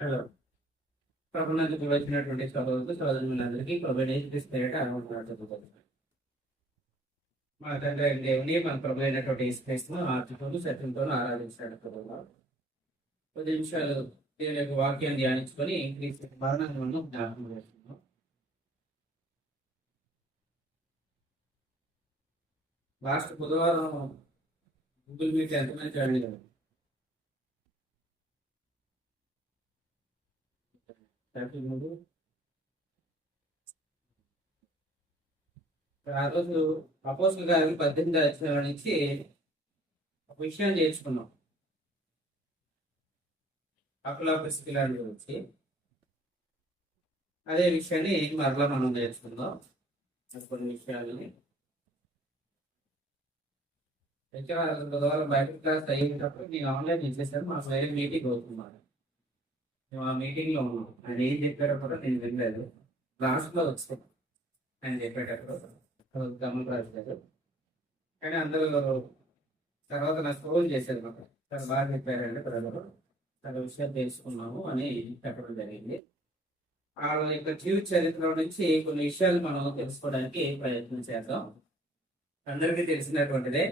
Hello. ప్రభునందుకు వచ్చినటువంటి సోదరులందరికీ ప్రభు యేసుక్రీస్తు పేరిట జరుగుతుంది. మన తండ్రి అయిన దేవుని మన ప్రభు అయినటువంటి యేసుక్రీస్తును ఆత్మతోను సత్యంతోను ఆరాధించడం. 10 నిమిషాలు దేవుని యొక్క వాక్యాన్ని ధ్యానించుకొని క్రీస్తు మరణాన్ని మనం జ్ఞాపకం చేస్తున్నాం. లాస్ట్ బుధవారం గూగుల్ మీట్ ఎంతమంది జాయిన్ అయ్యారు? ఆ రోజు అపోస్తలుల కార్యాలు 18వ అధ్యాయం నుంచి ఒక విషయాన్ని నేర్చుకున్నాం. అకుల ప్రిస్కిల గురించి అదే విషయాన్ని మరలా మనం నేర్చుకుందాం. కొన్ని విషయాలని బుధవారం బైబిల్ క్లాస్ అయ్యేటప్పుడు నేను ఆన్లైన్ ఇచ్చేసాను. మాకు వేరే మీటింగ్ అవుతున్నాను. మేము ఆ మీటింగ్ లో ఉన్నాం. ఆయన ఏం చెప్పారో కూడా నేను వినలేదు. లాస్ట్ లో వచ్చాను ఆయన చెప్పేటప్పుడు గమనరాజు గారు. కానీ అందరూ తర్వాత నాకు ఫోన్ చేశారు. మాకు చాలా బాగా చెప్పారండి ప్రజలు, చాలా విషయాలు తెలుసుకున్నాము అని చెప్పడం జరిగింది. వాళ్ళ యొక్క జీవిత చరిత్ర నుంచి కొన్ని విషయాలు మనం తెలుసుకోవడానికి ప్రయత్నం చేద్దాం. అందరికీ తెలిసినటువంటిదే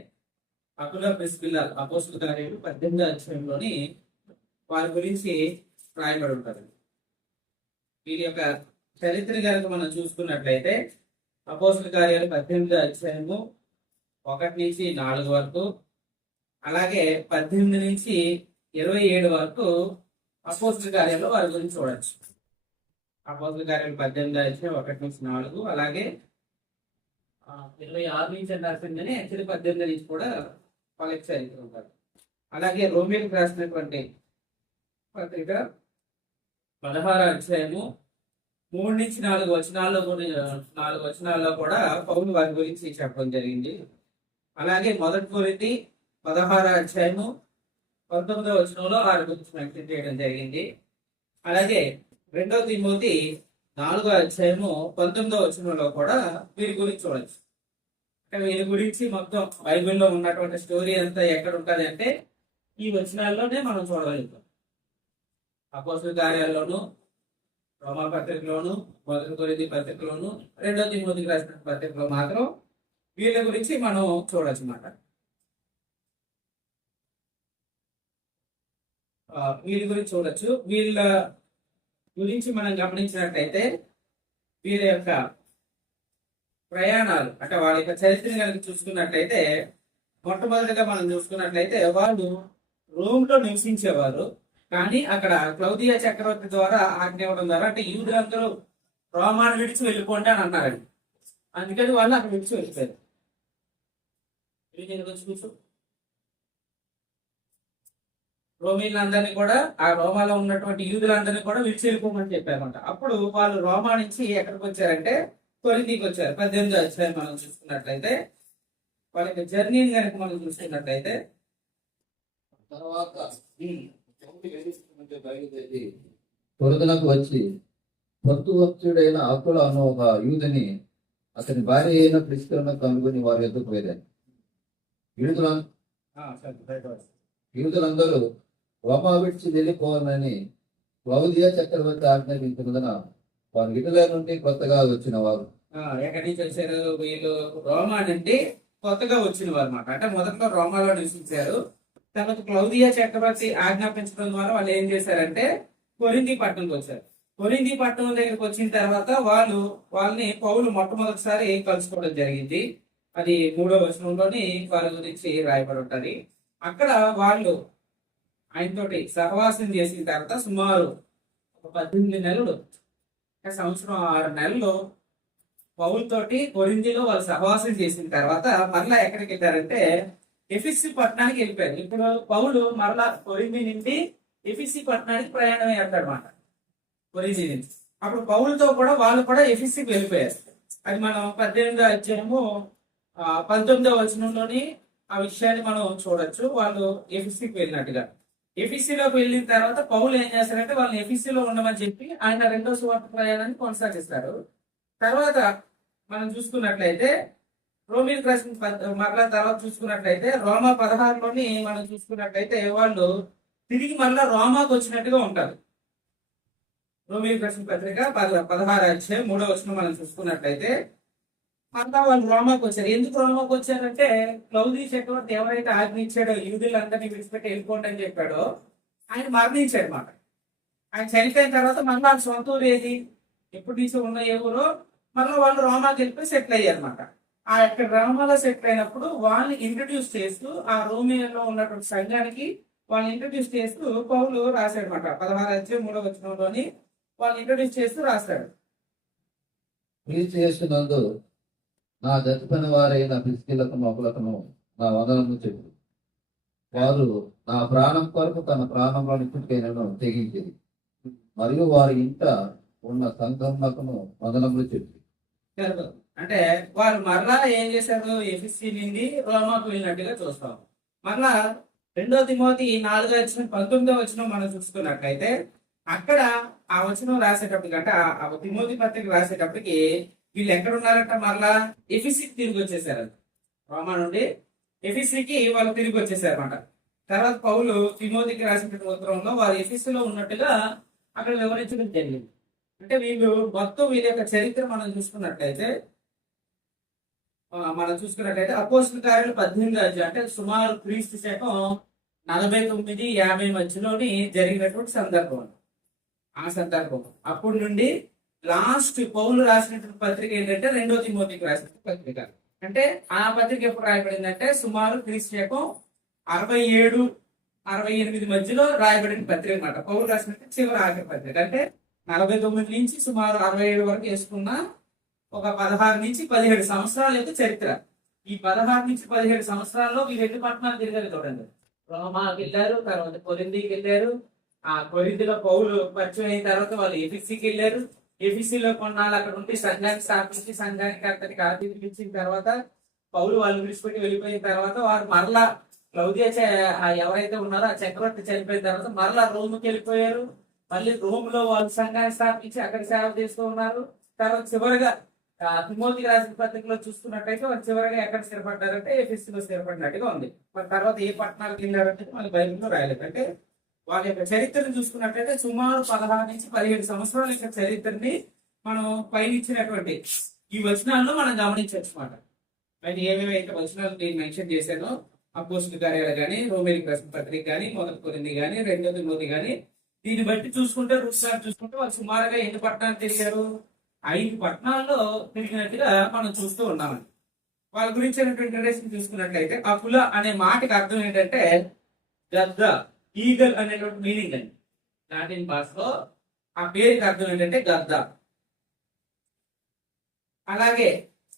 అకుల ప్రిస్కిల్ల అపోస్తలుల కార్యాలు 18వ అధ్యాయంలోని వారి గురించి రాయబడి ఉంటారు. వీరి యొక్క చరిత్ర కనుక మనం చూసుకున్నట్లయితే అపోస్తలుల కార్యాలు 18వ అధ్యాయము 1 నుంచి 4 వరకు, అలాగే 18 నుంచి 27 వరకు అపోస్తలుల కార్యాలు వారి గురించి చూడొచ్చు. అపోస్తలుల కార్యాలు 18వ అధ్యాయం 1 నుంచి 4, అలాగే 26 నుంచి రాసిందని యాక్చువల్లీ 18 నుంచి కూడా వాళ్ళకి చరిత్ర ఉంటారు. అలాగే రోమిలకు రాసినటువంటి పత్రిక 16వ అధ్యాయము 3 నుంచి 4 వచనాల్లో కూడా పౌలు వారి గురించి చెప్పడం జరిగింది. అలాగే 1 కొరింథీ 16వ అధ్యాయము 19వ వచనంలో వారి గురించి మెన్షన్ చేయడం జరిగింది. అలాగే 2 తిమోతి 4వ అధ్యాయము 19వ వచనంలో కూడా వీరి గురించి చూడొచ్చు. అంటే వీరి గురించి మొత్తం బైబిల్లో ఉన్నటువంటి స్టోరీ అంతా ఎక్కడ ఉంటుంది అంటే ఈ వచనాల్లోనే మనం చూడగలుగుతాం. అపోస్తలుల కార్యాల్లోను, రోమా పత్రికలోను, 1 కొరింథీ పత్రికలోను, 2 తిమోతికి రాసిన పత్రికలో మాత్రం వీళ్ళ గురించి మనం చూడొచ్చు అన్నమాట. వీళ్ళ గురించి చూడొచ్చు. వీళ్ళ గురించి మనం గమనించినట్లయితే వీరి యొక్క ప్రయాణాలు, అంటే వాళ్ళ యొక్క చరిత్ర కనుక చూసుకున్నట్లయితే మొట్టమొదటిగా మనం చూసుకున్నట్లయితే వాళ్ళు రోమ్లో నివసించేవారు. కానీ అక్కడ క్లౌదియా చక్రవర్తి ద్వారా ఆజ్ఞ ఇవ్వడం ద్వారా, అంటే యూదులందరూ రోమాను విడిచి వెళ్ళిపోండి అని అన్నారండి. అందుకని వాళ్ళు అక్కడ విడిచి వెళ్ళిపోయారు. రోమీలందరినీ కూడా, ఆ రోమాలో ఉన్నటువంటి యూదులందరినీ కూడా విడిచి వెళ్ళిపోమని చెప్పారన్నమాట. అప్పుడు వాళ్ళు రోమా నుంచి ఎక్కడికి వచ్చారంటే కొరింథీకి వచ్చారు. 18వ అధ్యాయం మనం చూసుకున్నట్లయితే వాళ్ళ యొక్క జర్నీని కనుక మనం చూసుకున్నట్లయితే తర్వాత కొరతనకు వచ్చి పొర్తువత్యుడైన అకుల అన్న ఒక యూదుని అతని భార్య అయిన ప్రిస్కిలను కనుగొని వారి ఎద్దుకు వెళ్ళారు. యూదులందరూ రోమా విడిచి వెళ్ళిపోవాలని క్లౌదియా చక్రవర్తి ఆజ్ఞాపించినందున వారు ఇటలీ నుండి కొత్తగా వచ్చిన వారు. ఎక్కడి నుంచి వచ్చారు? వీళ్ళు రోమా నుండి కొత్తగా వచ్చిన వారు అన్నమాట. అంటే మొదట్లో రోమాలో నివసించారు. తర్వాత క్లౌదియా చక్రవర్తి ఆజ్ఞాపించడం ద్వారా వాళ్ళు ఏం చేశారంటే కొరింథీ పట్టణంకి వచ్చారు. కొరింథీ పట్టణం దగ్గరికి వచ్చిన తర్వాత వాళ్ళని పౌలు మొట్టమొదటిసారి కలుసుకోవడం జరిగింది. అది 3వ వచనంలోని వారి గురించి రాయబడి ఉంటది. అక్కడ వాళ్ళు ఆయనతోటి సహవాసం చేసిన తర్వాత సుమారు 18 నెలలు, సంవత్సరం 6 నెలలు పౌలుతోటి కొరింథీలో వాళ్ళు సహవాసం చేసిన తర్వాత మరలా ఎక్కడికి వెళ్ళారంటే ఎఫెసీ పట్టణానికి వెళ్ళిపోయారు. ఇప్పుడు పౌలు మరలా కొరింథీ నుండి ఎఫెసీ పట్టణానికి ప్రయాణం అయ్యారన్నమాట. కొరింథీ నుంచి అప్పుడు పౌలుతో కూడా వాళ్ళు కూడా ఎఫెసీకి వెళ్ళిపోయారు. అది మనం 18వ అధ్యాయము 19వ వచనంలోని ఆ విషయాన్ని మనం చూడొచ్చు. వాళ్ళు ఎఫెసీకి వెళ్ళినట్టుగా. ఎఫెసీలోకి వెళ్ళిన తర్వాత పౌలు ఏం చేస్తారంటే వాళ్ళని ఎఫెసీలో ఉండమని చెప్పి ఆయన 2వ సువార్త ప్రయాణాన్ని కొనసాగిస్తారు. తర్వాత మనం చూసుకున్నట్లయితే రోమిలకు రాసిన మరలా తర్వాత చూసుకున్నట్లయితే రోమా 16లోని మనం చూసుకున్నట్లయితే వాళ్ళు తిరిగి మరలా రోమాకు వచ్చినట్టుగా ఉంటారు. రోమిలకు రాసిన పత్రిక 16 అధ్యాయం 3వ వచనం మనం చూసుకున్నట్లయితే అంతా వాళ్ళు రోమాకు వచ్చారు. ఎందుకు రోమాకు వచ్చారంటే క్లౌదీ చక్రవర్తి ఎవరైతే ఆజ్ఞ ఇచ్చాడో యూదులందరినీ విడిచిపెట్టి వెళ్ళిపోండి అని చెప్పాడో ఆయన మరణించాడు మాట. ఆయన చనిపోయిన తర్వాత మళ్ళీ వాళ్ళ సొంత ఊరు ఏది ఎప్పటి నుంచి ఉన్న ఏ ఊరో మళ్ళీ వాళ్ళు రోమాకి వెళ్ళిపోయి సెటిల్ అయ్యారు అనమాట. ఆ యొక్క రోమాలో సెటిల్ అయినప్పుడు వాళ్ళని ఇంట్రడ్యూస్ చేస్తూ ఆ రోమియోలో ఉన్నటువంటి సంఘానికి వాళ్ళని ఇంట్రడ్యూస్ చేస్తూ పౌలు రాశాడు అనమాట. 16 అధ్యాయం 3వ వచనంలోని వాళ్ళని ఇంట్రడ్యూస్ చేస్తూ రాశాడు. క్రీస్తు యేసునందు నా జతపని వారైన ప్రిస్కిలకు మొక్కలకును నా వందనము చెప్పు. వారు నా ప్రాణం కొరకు తన ప్రాణంలోని ఇప్పటికైనాను తెగించింది, మరియు వారి ఇంట ఉన్న సంఘమునకును వందనములు చెప్పి. అంటే వారు మరలా ఏం చేశారు? ఎఫ్ఎస్సి నుండి రోమాకు వెళ్ళినట్టుగా చూస్తాం. మరలా 2 తిమోతి 4వ అధ్యాయం 19వ వచనం మనం చూసుకున్నట్లయితే అక్కడ ఆ వచనం రాసేటప్పటికి అంటే ఆ తిమోతి పత్రిక రాసేటప్పటికి వీళ్ళు ఎక్కడ ఉన్నారంట? మరలా ఎఫ్ఎస్సికి తిరిగి వచ్చేసారు. రోమా నుండి ఎఫ్ఎస్సికి వాళ్ళు తిరిగి వచ్చేసారు అనమాట. తర్వాత పౌలు తిమోతికి రాసిన ఉత్తరంలో వారు ఎఫెసులో ఉన్నట్టుగా అక్కడ వివరించడం జరిగింది. అంటే వీళ్ళు మొత్తం వీళ్ళ యొక్క చరిత్ర మనం చూసుకున్నట్లయితే అపోస్తల కార్యాలు 18వ అధ్యాయం అంటే సుమారు క్రీస్తు శకం 49-50 మధ్యలోని జరిగినటువంటి సందర్భం. ఆ సందర్భం అప్పటి నుండి లాస్ట్ పౌలు రాసినటువంటి పత్రిక ఏంటంటే 2వ తిమోతికి రాసిన పత్రిక. అంటే ఆ పత్రిక ఎప్పుడు రాయబడిందంటే సుమారు క్రీస్తు శకం 67-68 మధ్యలో రాయబడిన పత్రిక అనమాట. పౌలు రాసినట్టు చివరి ఆఖరి పత్రిక. అంటే 49 నుంచి సుమారు 67 వరకు వేసుకున్న ఒక 16 నుంచి 17 సంవత్సరాల యొక్క చరిత్ర. ఈ 16 నుంచి 17 సంవత్సరాల్లో ఈ 2 పట్టణాలు తిరిగారు చూడండి. రోమాకి వెళ్ళారు, తర్వాత కొరింథీకి వెళ్ళారు. ఆ కొరింథీలో పౌలు పరిచయం అయిన తర్వాత వాళ్ళు ఎఫెసీకి వెళ్ళారు. ఎఫెసీలో కొన్నాళ్ళు అక్కడ ఉండి సంఘాన్ని స్థాపించి సంఘానికి అతనికి ఆతిథ్యం ఇచ్చిన తర్వాత పౌలు వాళ్ళు విడిచిపెట్టి వెళ్ళిపోయిన తర్వాత వారు మరలా క్లౌదియా ఎవరైతే ఉన్నారో ఆ చక్రవర్తి చనిపోయిన తర్వాత మరలా రోమ్కి వెళ్ళిపోయారు. మళ్ళీ రోమ్ లో వాళ్ళు సంఘాన్ని స్థాపించి అక్కడ సేవ చేస్తూ ఉన్నారు. తర్వాత చివరిగా తిమోతికి రాసిన పత్రికలో చూసుకున్నట్టయితే వాళ్ళు చివరిగా ఎక్కడ స్థిరపడ్డారంటే ఎఫెసీలో స్థిరపడినట్టుగా ఉంది. మరి తర్వాత ఏ పట్టణాలకు వెళ్ళారంటే మన బైబిల్లో రాయలేదు. అంటే వాళ్ళ యొక్క చరిత్రను చూసుకున్నట్లయితే సుమారు 16 నుంచి 17 సంవత్సరాల యొక్క చరిత్రని మనం పైన ఇచ్చినటువంటి ఈ వచనాల్లో మనం గమనించవచ్చు అన్నమాట. అయితే ఏమేమైతే వచనాలు నేను మెన్షన్ చేశానో అపోస్తల కార్యాలు కానీ, రోమీయులకు రాసిన పత్రిక కానీ, 1 కొరింథీ కానీ, 2 తిమోతి కానీ, దీన్ని బట్టి చూసుకుంటే వాళ్ళు సుమారుగా ఎన్ని పట్టణాలు తిరిగారు? 5 పట్టణాల్లో తిరిగినట్టుగా మనం చూస్తూ ఉన్నామండి. వాళ్ళ గురించి ఇంట్రడక్షన్ చూసుకున్నట్లయితే అకుల అనే మాటకి అర్థం ఏంటంటే గద్ద, ఈగల్ అనేటువంటి మీనింగ్ అండి. లాటిన్ భాషలో ఆ పేరుకి అర్థం ఏంటంటే గద్ద. అలాగే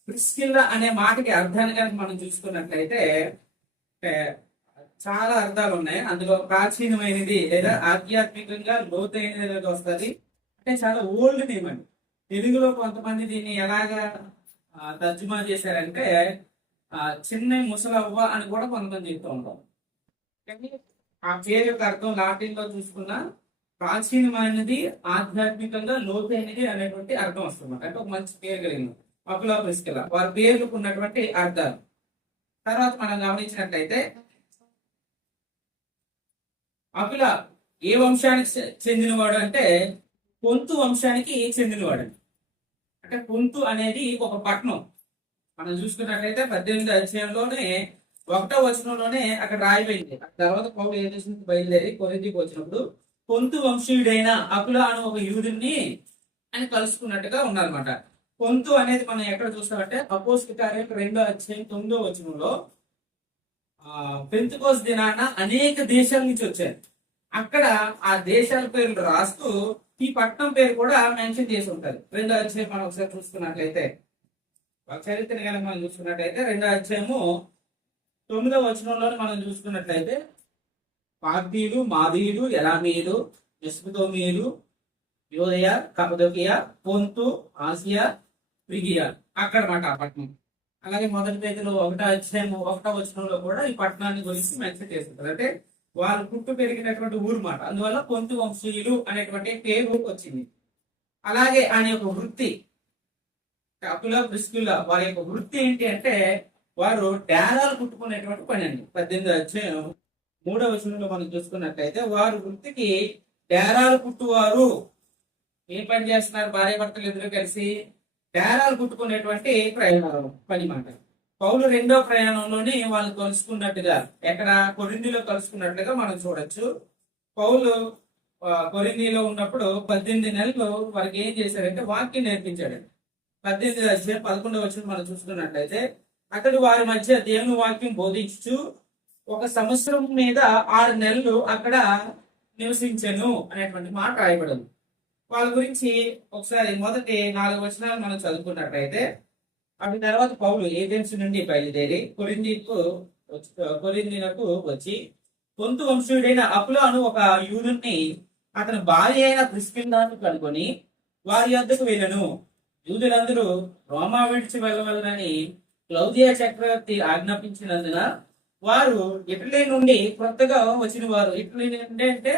ప్రిస్కిల్లా అనే మాటకి అర్థాన్ని కనుక మనం చూసుకున్నట్లయితే చాలా అర్థాలు ఉన్నాయి. అందులో ప్రాచీనమైనది లేదా ఆధ్యాత్మికంగా లోతైనది అనేది వస్తుంది. అంటే చాలా ఓల్డ్ నేమ్ అండి. తెలుగులో కొంతమంది దీన్ని ఎలాగా తర్జుమా చేశారంటే చిన్న ముసలవ్వ అని కూడా కొంతమంది చెప్తూ ఉంటాం. కానీ ఆ పేరు యొక్క అర్థం లాటిన్ లో చూసుకున్న ప్రాచీనమైనది, ఆధ్యాత్మికంగా లోతైనది అనేటువంటి అర్థం వస్తుంది. అంటే ఒక మంచి పేరు కలిగింది అకులా ప్రిస్కిల్లా. వారి పేర్లకు ఉన్నటువంటి అర్థాలు తర్వాత మనం గమనించినట్లయితే అకుల ఏ వంశానికి చెందినవాడు అంటే పొంతు వంశానికి చెందినవాడు. అంటే పొంతు అనేది ఒక పట్టణం. మనం చూసుకున్నట్లయితే 18వ అధ్యాయంలోనే 1వ వచనంలోనే అక్కడ రాయబడింది. తర్వాత పౌలు ఏం చేసింది? బయలుదేరి కొరింథీకి వచ్చినప్పుడు పొంతు వంశీయుడైన అకుల అనే ఒక యూదుని అని కలుసుకున్నట్టుగా ఉన్నారన్నమాట. పొంతు అనేది మనం ఎక్కడ చూస్తామంటే అపోస్తల కార్యాలు 2వ అధ్యాయం 9వ వచనంలో పెంతెకోస్తు దినాన అనేక దేశాల నుంచి వచ్చారు. అక్కడ ఆ దేశాల పేర్లు రాస్తూ ఈ పట్టణం పేరు కూడా మెన్షన్ చేసి ఉంటారు. 2వ అధ్యాయం మనం ఒకసారి చూసుకున్నట్లయితే చరిత్ర కనుక మనం చూసుకున్నట్లయితే 2వ అధ్యాయము 9వ వచనంలో మనం చూసుకున్నట్లయితే పార్తీయులు, మాదీయులు, ఎలామీయులు, మెసొపొతేమియలు, యూదయ, కప్పదొకియా, పొంతు, ఆసియా, ఫ్రిగియా అక్కడ మాట ఆ పట్టణం. అలాగే మొదటి పేజీలో 1వ అధ్యాయం 1వ వచనంలో కూడా ఈ పట్టణాన్ని గురించి మెన్షన్ చేస్తుంటారు. అంటే వాళ్ళు పుట్టు పెరిగినటువంటి ఊరు మాట. అందువల్ల పొంతు వంశీయులు అనేటువంటి పేరు వచ్చింది. అలాగే ఆయన యొక్క వృత్తి అకుల ప్రిస్కిల్లా వారి యొక్క వృత్తి ఏంటి అంటే వారు డేరాలు కుట్టుకునేటువంటి పని అండి. 18వ అధ్యాయం 3వ వచనంలో మనం చూసుకున్నట్లయితే వారు వృత్తికి డేరాలు కుట్టువారు ఏం పని చేస్తున్నారు భార్య భర్తలు ఇద్దరు కలిసి? డేరాలు కుట్టుకునేటువంటి ప్రయాణం పని మాట. పౌలు రెండో ప్రయాణంలోనే వాళ్ళు కలుసుకున్నట్టుగా, ఎక్కడ కొరింథీలో కలుసుకున్నట్లుగా మనం చూడొచ్చు. పౌలు కొరింథీలో ఉన్నప్పుడు 18 నెలలు వారికి ఏం చేశారంటే వాక్యం నేర్పించాడు. 11 వచ్చిన మనం చూసుకున్నట్లయితే, అతడు వారి మధ్య దేవుని వాక్యం బోధించుచు 1 సంవత్సరం మీద 6 నెలలు అక్కడ నివసించెను అనేటువంటి మాట రాయబడింది. వాళ్ళ గురించి ఒకసారి మొదటి 4 వచనాలు మనం చదువుకున్నట్లయితే, అటు తర్వాత పౌలు ఏథెన్స్ నుండి బయలుదేరి కొరింథీనకు వచ్చి పొంతు వంశీయుడైన అపులాను ఒక యూదుని అతని భార్య అయిన ప్రిస్కిల్లాను కనుగొని వారి వద్దకు వెళ్ళను. యూదులందరూ రోమా విడిచి వెళ్ళవలనని క్లౌదియా చక్రవర్తి ఆజ్ఞాపించినందున వారు ఇటలీ నుండి కొత్తగా వచ్చిన వారు, ఇటలీ నుండి అంటే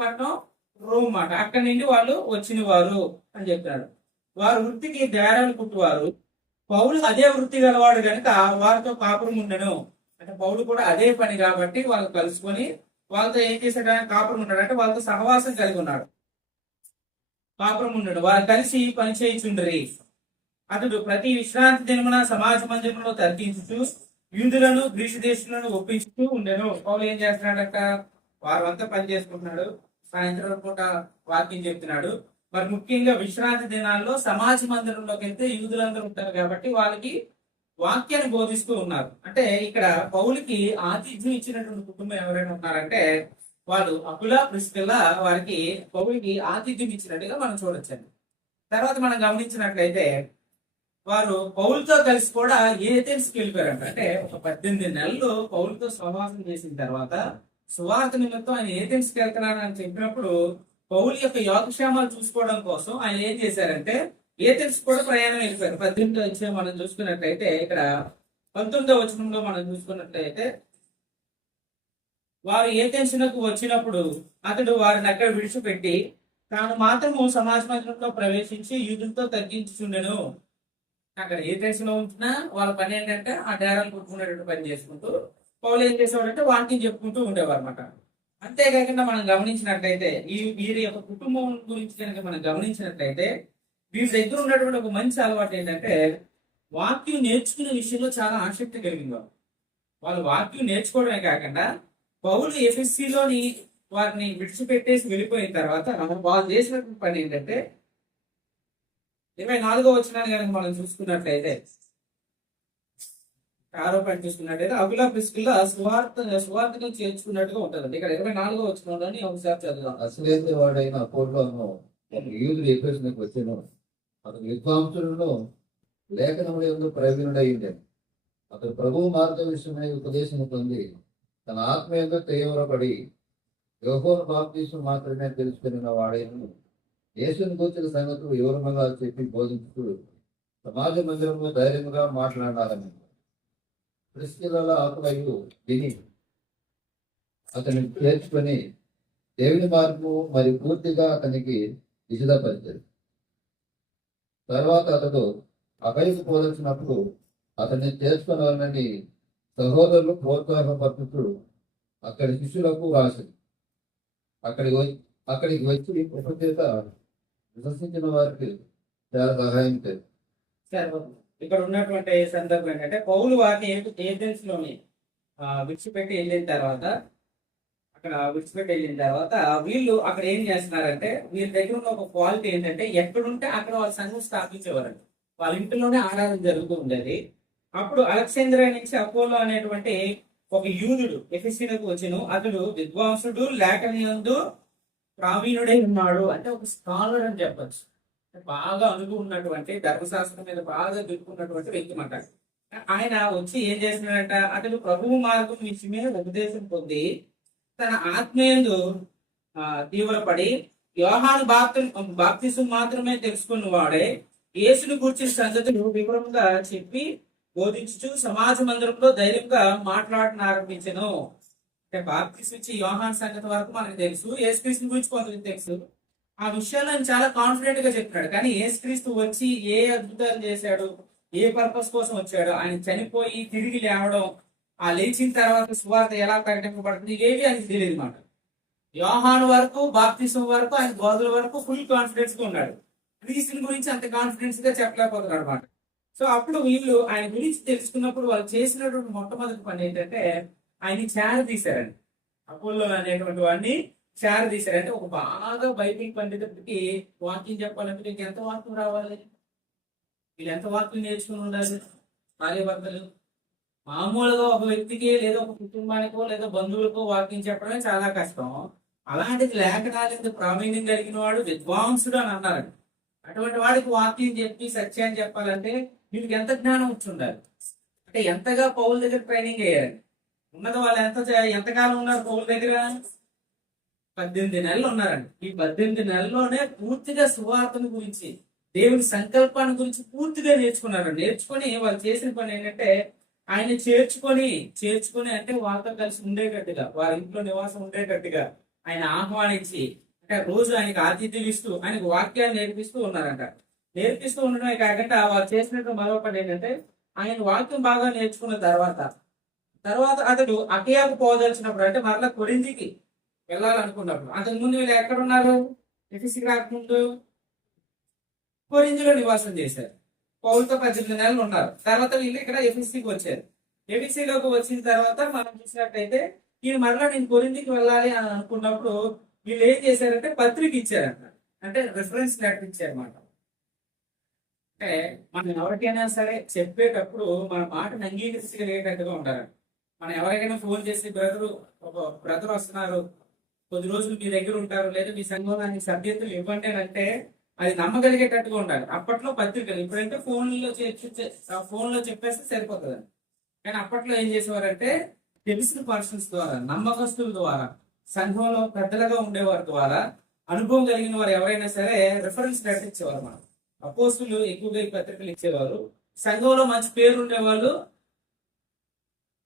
పట్టణం రోమ్ మాట, అక్కడి నుండి వాళ్ళు వచ్చిన వారు అని చెప్తారు. వారు వృత్తికి దారాలు కుట్టువారు. పౌలు అదే వృత్తి గలవాడు కనుక వారితో కాపురం ఉండను. అంటే పౌలు కూడా అదే పని కాబట్టి వాళ్ళు కలుసుకొని వాళ్ళతో ఏం చేశాడు? కాపురం ఉన్నాడు, అంటే వాళ్ళతో సహవాసం కలిగి ఉన్నాడు, కాపురం ఉన్నాడు. వారు కలిసి పని చేయించుండ్రి. అతడు ప్రతి విశ్రాంతి దినమున సమాజ మందిరంలో తర్కించుతూ యూదులను గ్రీసు దేశులను ఒప్పించుతూ ఉండెను. పౌలు ఏం చేస్తున్నాడట? వారు అంతా పని చేసుకుంటున్నాడు, సాయంత్రం పూట వాక్యం చెప్తున్నాడు. మరి ముఖ్యంగా విశ్రాంతి దినాల్లో సమాజ మందిరంలోకి వెళ్తే యూదులందరూ ఉంటారు కాబట్టి వాళ్ళకి వాక్యాన్ని బోధిస్తూ ఉన్నారు. అంటే ఇక్కడ పౌలుకి ఆతిథ్యం ఇచ్చినటువంటి కుటుంబం ఎవరైనా ఉన్నారంటే వాళ్ళు అకుల ప్రిస్కిల్లా, వారికి పౌలుకి ఆతిథ్యం ఇచ్చినట్టుగా మనం చూడొచ్చండి. తర్వాత మనం గమనించినట్లయితే వారు పౌలుతో కలిసి కూడా ఏథెన్స్కి వెళ్ళిపోయారంట. అంటే ఒక 18 నెలలు పౌలుతో సహవాసం చేసిన తర్వాత సువార్త నిమిత్తం ఆయన ఏథెన్స్కి వెళ్తున్నానని చెప్పినప్పుడు పౌలు యొక్క యోగక్షేమాలు చూసుకోవడం కోసం ఆయన ఏం చేశారంటే ఏథెన్స్ కూడా ప్రయాణం వెళ్ళిపోయారు. 18 వచ్చే మనం చూసుకున్నట్లయితే, ఇక్కడ 19వ వచనంలో మనం చూసుకున్నట్లయితే, వారు ఏథెన్స్కు వచ్చినప్పుడు అతడు వారిని అక్కడ విడిచిపెట్టి తాను మాత్రము సమాజ మందిరంలో ప్రవేశించి యూదులతో తగ్గించుచుండెను. అక్కడ ఏథెన్స్ లో ఉంటున్నా వాళ్ళ పని ఏంటంటే ఆ డేరాలు కుట్టుకునేటువంటి పని చేసుకుంటూ పౌలు ఏం చేసేవాడంటే వాక్యం చెప్పుకుంటూ ఉండేవారు అనమాట. అంతేకాకుండా మనం గమనించినట్లయితే వీరి యొక్క కుటుంబం గురించి కనుక మనం గమనించినట్లయితే, వీరి దగ్గర ఉన్నటువంటి ఒక మంచి అలవాటు ఏంటంటే వాక్యం నేర్చుకునే విషయంలో చాలా ఆసక్తి కలిగింది. వాళ్ళు వాక్యం నేర్చుకోవడమే కాకుండా పౌలు ఎఫ్ఎస్సిలోని వారిని విడిచిపెట్టేసి వెళ్ళిపోయిన తర్వాత వాళ్ళు చేసినటువంటి పని ఏంటంటే 24వ వచనాన్ని కనుక మనం చూసుకున్నట్లయితే, ఆరోపణ చూసుకున్నట్లయితే అకుల ప్రిస్కిల్లా సువార్తను చేర్చుకున్నట్టుగా ఉంటుంది. ఇక్కడ 24వ వచనంలోని ఒకసారి చదువుదాం. అసలైతే వాడైన అపోలోను ఒక యూదుడు ఎఫెసునకు వచ్చెను. అతను విద్వాంసులను లేఖనముల యందు ప్రవీణుడైంది. అతడు ప్రభువు మార్గ విషయమై ఉపదేశం పొంది తన ఆత్మీయంగా తీవ్రపడి యోహోను బాప్తీసు మాత్రమే తెలుసుకున్న వాడైన యేసుని గురించిన సంగతులు వివరంగా చెప్పి బోధించుతూ సమాజ మందిరంలో ధైర్యంగా మాట్లాడాలని ప్రిస్కిల్లాల ఆకులయ్యు విని అతన్ని చేర్చుకొని దేవుని మార్పు మరి పూర్తిగా అతనికి విశదపరిచారు. తర్వాత అతడు అక్కడికి పోదొచ్చినప్పుడు అతన్ని చేర్చుకున్నానని సహోదరులు ప్రోత్సాహపరుస్తూ అక్కడి శిష్యులకు రాసింది. అక్కడికి వచ్చి ఉపచేత విశ్వసించిన వారికి చాలా సహాయం చేశారు. ఇక్కడ ఉన్నటువంటి సందర్భం ఏంటంటే పౌలు వారిని ఏథెన్స్ లోని విడిచిపెట్టి వెళ్ళిన తర్వాత వీళ్ళు అక్కడ ఏం చేస్తున్నారంటే, వీళ్ళ దగ్గర ఉన్న ఒక క్వాలిటీ ఏంటంటే ఎక్కడుంటే అక్కడ వాళ్ళ సంఘం స్థాపించేవారండి. వాళ్ళ ఇంటిలోనే ఆరాధన జరుగుతూ ఉండేది. అప్పుడు అలెగ్జాంద్రియా నుంచి అపోలో అనేటువంటి ఒక యూదుడు ఎఫెసీలకు వచ్చెను. అతడు విద్వాంసుడు, లేఖనయందు ప్రావీణుడై ఉన్నాడు. అంటే ఒక స్కాలర్ అని చెప్పచ్చు. బాగా అనుభవం ఉన్నటువంటి, ధర్మశాస్త్రం మీద బాగా దిక్కున్నటువంటి వ్యక్తి మాట. ఆయన వచ్చి ఏం చేస్తున్నాడంట, అతడు ప్రభువు మార్గం విషయమే ఉపదేశం పొంది తన ఆత్మీయందు తీవ్రపడి యోహాను బాప్తిసం మాత్రమే తెలుసుకున్న వాడే యేసుని కూర్చిన సంగతులు వివరంగా చెప్పి బోధించుచు సమాజ మందిరంలో ధైర్యంగా మాట్లాడటం ఆరంభించను. అంటే బాప్తిసం ఇచ్చి యోహాను సంగతి వరకు మనకు తెలుసు, యేసుక్రీస్తు గురించి కొంతమంది తెలుసు. ఆ విషయాలను చాలా కాన్ఫిడెంట్ గా చెప్తున్నాడు. కానీ యేసుక్రీస్తు వచ్చి ఏ అద్భుతాలు చేశాడు, ఏ పర్పస్ కోసం వచ్చాడు, ఆయన చనిపోయి తిరిగి లేవడం, ఆ లేచిన తర్వాత సువార్త ఎలా ప్రకటింపబడుతుంది, ఇవేవి ఆయనకు తెలియదు మాట. యోహాను వరకు, బాప్తిసం వరకు, ఆయన బోధల వరకు ఫుల్ కాన్ఫిడెన్స్ గా ఉన్నాడు. క్రీస్తుని గురించి అంత కాన్ఫిడెన్స్ గా చెప్పలేకపోతున్నాడు అనమాట. సో అప్పుడు వీళ్ళు ఆయన గురించి తెలుసుకున్నప్పుడు వాళ్ళు చేసినటువంటి మొట్టమొదటి పని ఏంటంటే ఆయన చేరదీశారండి. అపోల్లో అనేటువంటి వాడిని చేరదీశారంటే ఒక బాగా బైబిల్ పండితుడికి వాక్యం చెప్పాలంటే నీకు ఎంత వాక్యం రావాలి, వీళ్ళు ఎంత వాక్యం నేర్చుకుని ఉండాలి భార్యాభర్తలు. మామూలుగా ఒక వ్యక్తికి లేదా ఒక కుటుంబానికో లేదా బంధువులకో వాక్యం చెప్పడమే చాలా కష్టం. అలాంటిది లేఖనాలకు ప్రావీణ్యం కలిగిన వాడు విద్వాంసుడు అని అన్నారు. అటువంటి వాడికి వాక్యం చెప్పి సత్యాన్ని చెప్పాలంటే వీళ్ళకి ఎంత జ్ఞానం వచ్చి ఉండాలి. అంటే ఎంతగా పౌల దగ్గర ట్రైనింగ్ అయ్యారు. ఉన్నది వాళ్ళు ఎంతకాలం ఉన్నారు పౌల దగ్గర? 18 నెలలు ఉన్నారండి. ఈ 18 నెలల్లోనే పూర్తిగా సువార్తను గురించి, దేవుని సంకల్పాన్ని గురించి పూర్తిగా నేర్చుకున్నారు. నేర్చుకొని వాళ్ళు చేసిన పని ఏంటంటే ఆయన చేర్చుకొని అంటే వాళ్ళతో కలిసి ఉండేటట్టుగా, వారి ఇంట్లో నివాసం ఉండేటట్టుగా ఆయన ఆహ్వానించి, అంటే రోజు ఆయనకి ఆతిథ్యం ఇస్తూ ఆయనకు వాక్యాన్ని నేర్పిస్తూ ఉన్నారంట. నేర్పిస్తూ ఉండడమే కాకుండా వాళ్ళు చేసినట్టు మరో పని ఏంటంటే ఆయన వాక్యం బాగా నేర్చుకున్న తర్వాత అతడు అకయాకు పోదలిచినప్పుడు, అంటే మరలా కొరింథీకి వెళ్ళాలనుకున్నప్పుడు, అంతకుముందు వీళ్ళు ఎక్కడ ఉన్నారు? ఎఫెసీకి రాకముందు కొరింథీలో నివాసం చేశారు. పౌలుతో 18 నెలలు ఉన్నారు. తర్వాత వీళ్ళు ఇక్కడ ఎఫెసీకి వచ్చారు. ఎఫెసీలోకి వచ్చిన తర్వాత మనం చూసినట్టయితే ఈయన మరలా నేను కొరింథీకి వెళ్ళాలి అని అనుకున్నప్పుడు వీళ్ళు ఏం చేశారంటే పత్రిక ఇచ్చారంట. అంటే రిఫరెన్స్ లెటర్ ఇచ్చారన్నమాట. అంటే మనం ఎవరికైనా సరే చెప్పేటప్పుడు మన మాటను అంగీకరించగలిగేటట్టుగా ఉండాలి. మనం ఎవరికైనా ఫోన్ చేసి ఒక బ్రదర్ వస్తున్నారు, కొద్ది రోజులు మీ దగ్గర ఉంటారు, లేదా మీ సంఘానికి సభ్యతలు ఇవ్వండి అని అంటే అది నమ్మగలిగేటట్టుగా ఉండాలి. అప్పట్లో పత్రికలు, ఇప్పుడంటే ఫోన్లో చెప్పేస్తే సరిపోతుంది. కానీ అప్పట్లో ఏం చేసేవారంటే తెలిసిన పర్సన్స్ ద్వారా, నమ్మకస్తుల ద్వారా, సంఘంలో పెద్దలుగా ఉండేవారి ద్వారా, అనుభవం కలిగిన వారు ఎవరైనా సరే రిఫరెన్స్ లెటర్ ఇచ్చేవారు. మనం అపోస్తులు ఎక్కువగా ఈ పత్రికలు ఇచ్చేవారు. సంఘంలో మంచి పేరు ఉండేవాళ్ళు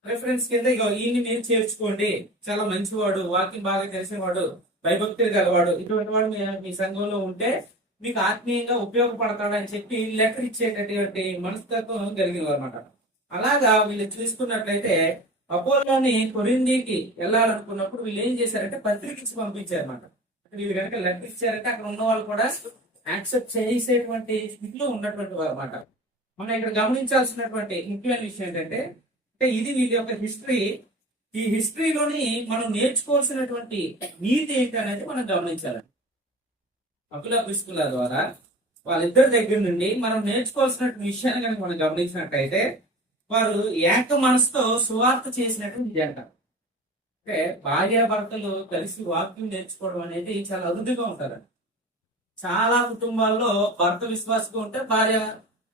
రిఫరెన్స్ కింద ఈయన్ని మీరు చేర్చుకోండి, చాలా మంచివాడు, వాక్యం బాగా తెలిసినవాడు, భయభక్తులు గలవాడు, ఇటువంటి వాడు మీ సంఘంలో ఉంటే మీకు ఆత్మీయంగా ఉపయోగపడతాడని చెప్పి లెటర్ ఇచ్చేటటువంటి మనస్తత్వం కలిగినవారు అనమాట. అలాగా వీళ్ళు చూసుకున్నట్లయితే అపోలోని కొరింథీకి వెళ్ళాలనుకున్నప్పుడు వీళ్ళు ఏం చేశారంటే పత్రిక ఇచ్చి పంపించారు అనమాట. వీళ్ళు కనుక లెటర్ ఇచ్చారంటే అక్కడ ఉన్న వాళ్ళు కూడా యాక్సెప్ట్ చేసేటువంటి స్థితిలో ఉన్నటువంటి వారు అనమాట. మనం ఇక్కడ గమనించాల్సినటువంటి ముఖ్యమైన విషయం ఏంటంటే ఇది వీళ్ళ యొక్క హిస్టరీ. ఈ హిస్టరీలోని మనం నేర్చుకోవాల్సినటువంటి నీతి ఏంటి అనేది మనం గమనించాలి. అకుల ప్రిస్కుల ద్వారా వాళ్ళిద్దరి దగ్గర నుండి మనం నేర్చుకోవాల్సిన విషయాన్ని కనుక మనం గమనించినట్టయితే వారు ఏక మనసుతో సువార్త చేసినటువంటి జంట. అంటే భార్యాభర్తలు కలిసి వాక్యం నేర్చుకోవడం అనేది చాలా అరుదుగా ఉంటారు. చాలా కుటుంబాల్లో భర్త విశ్వాసంగా ఉంటే భార్య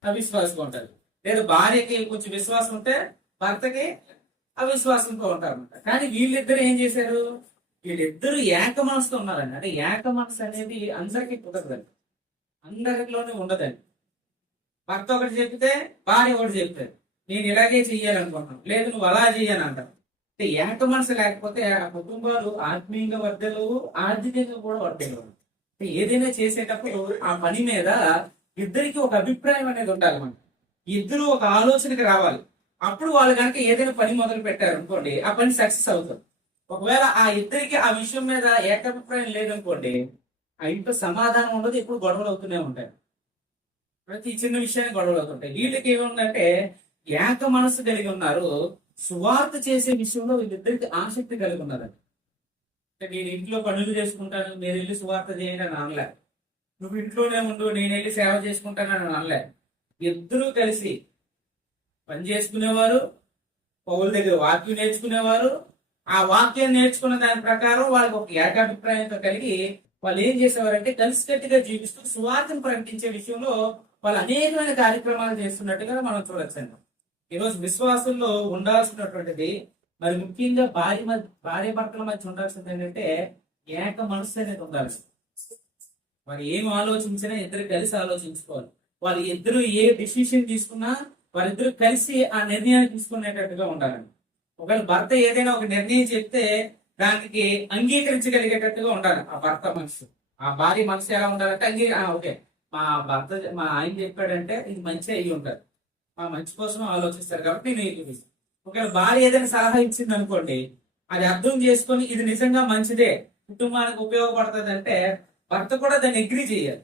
అవిశ్వాసంగా ఉంటారు, లేదా భార్యకి కొంచెం విశ్వాసం ఉంటే భర్తకి అవిశ్వాసంతో ఉంటారు. కానీ వీళ్ళిద్దరు ఏం చేశారు? వీళ్ళిద్దరు ఏక మనసుతో ఉన్నారండి. అంటే ఏక మనసు అనేది అందరికీ కుదరదండి, అందరిలోనే ఉండదండి. భర్త ఒకటి చెప్తే భార్య ఒకటి చెప్తారు, నేను ఇలాగే చెయ్యాలనుకుంటున్నాను, లేదు నువ్వు అలా చెయ్యాలంటారు. అంటే ఏక మనసు లేకపోతే ఆ కుటుంబాలు ఆత్మీయంగా వర్ధలేవు, ఆర్థికంగా కూడా వర్ధలేవు. ఏదైనా చేసేటప్పుడు ఆ పని మీద ఇద్దరికి ఒక అభిప్రాయం అనేది ఉండాలి. మనం ఇద్దరు ఒక ఆలోచనకి రావాలి. అప్పుడు వాళ్ళు కనుక ఏదైనా పని మొదలు పెట్టారు అనుకోండి, ఆ పని సక్సెస్ అవుతుంది. ఒకవేళ ఆ ఇద్దరికి ఆ విషయం మీద ఏకాభిప్రాయం లేదనుకోండి, ఆ ఇంట్లో సమాధానం ఉండదు, ఎప్పుడు గొడవలు అవుతూనే ఉంటాయి. ప్రతి చిన్న విషయానికి గొడవలు అవుతుంటాయి. వీళ్ళకి ఏముందంటే ఏక మనసు కలిగి ఉన్నారు. సువార్త చేసే విషయంలో వీళ్ళిద్దరికి ఆసక్తి కలిగి ఉన్నారండి. అంటే నేను ఇంట్లో పనులు చేసుకుంటాను, నేను వెళ్ళి సువార్త చేయండి అని అనలే. నువ్వు ఇంట్లోనే ఉండు, నేను వెళ్ళి సేవ చేసుకుంటానని అనలే. ఇద్దరూ కలిసి పని చేసుకునేవారు, పౌల దగ్గర వాక్యం నేర్చుకునేవారు. ఆ వాక్యం నేర్చుకున్న దాని ప్రకారం వాళ్ళకి ఒక ఏకాభిప్రాయంతో కలిగి వాళ్ళు ఏం చేసేవారంటే కలిసికట్టుగా జీవిస్తూ సువార్తను ప్రకటించే విషయంలో వాళ్ళు అనేకమైన కార్యక్రమాలు చేస్తున్నట్టుగా మనం చూడొచ్చండి. ఈరోజు విశ్వాసంలో ఉండాల్సినటువంటిది, మరి ముఖ్యంగా భార్య భర్తల మధ్య ఉండాల్సింది ఏంటంటే ఏక మనసు అనేది ఉండాలి. మరి ఏం ఆలోచించినా ఇద్దరు కలిసి ఆలోచించుకోవాలి. వాళ్ళు ఇద్దరు ఏ డిసిషన్ తీసుకున్నా వారిద్దరు కలిసి ఆ నిర్ణయాన్ని తీసుకునేటట్టుగా ఉండాలండి. ఒకవేళ భర్త ఏదైనా ఒక నిర్ణయం చెప్తే దానికి అంగీకరించగలిగేటట్టుగా ఉండాలి ఆ భర్త మనసు. ఆ భార్య మనసు ఎలా ఉండాలంటే ఓకే, మా ఆయన చెప్పాడంటే ఇది మంచి అయ్యి ఉంటారు, మా మంచి కోసం ఆలోచిస్తారు కాబట్టి నేను ఒకవేళ భార్య ఏదైనా సలహా ఇచ్చింది అనుకోండి, అది అర్థం చేసుకొని ఇది నిజంగా మంచిదే, కుటుంబానికి ఉపయోగపడుతుంది అంటే భర్త కూడా దాన్ని అగ్రి చేయాలి.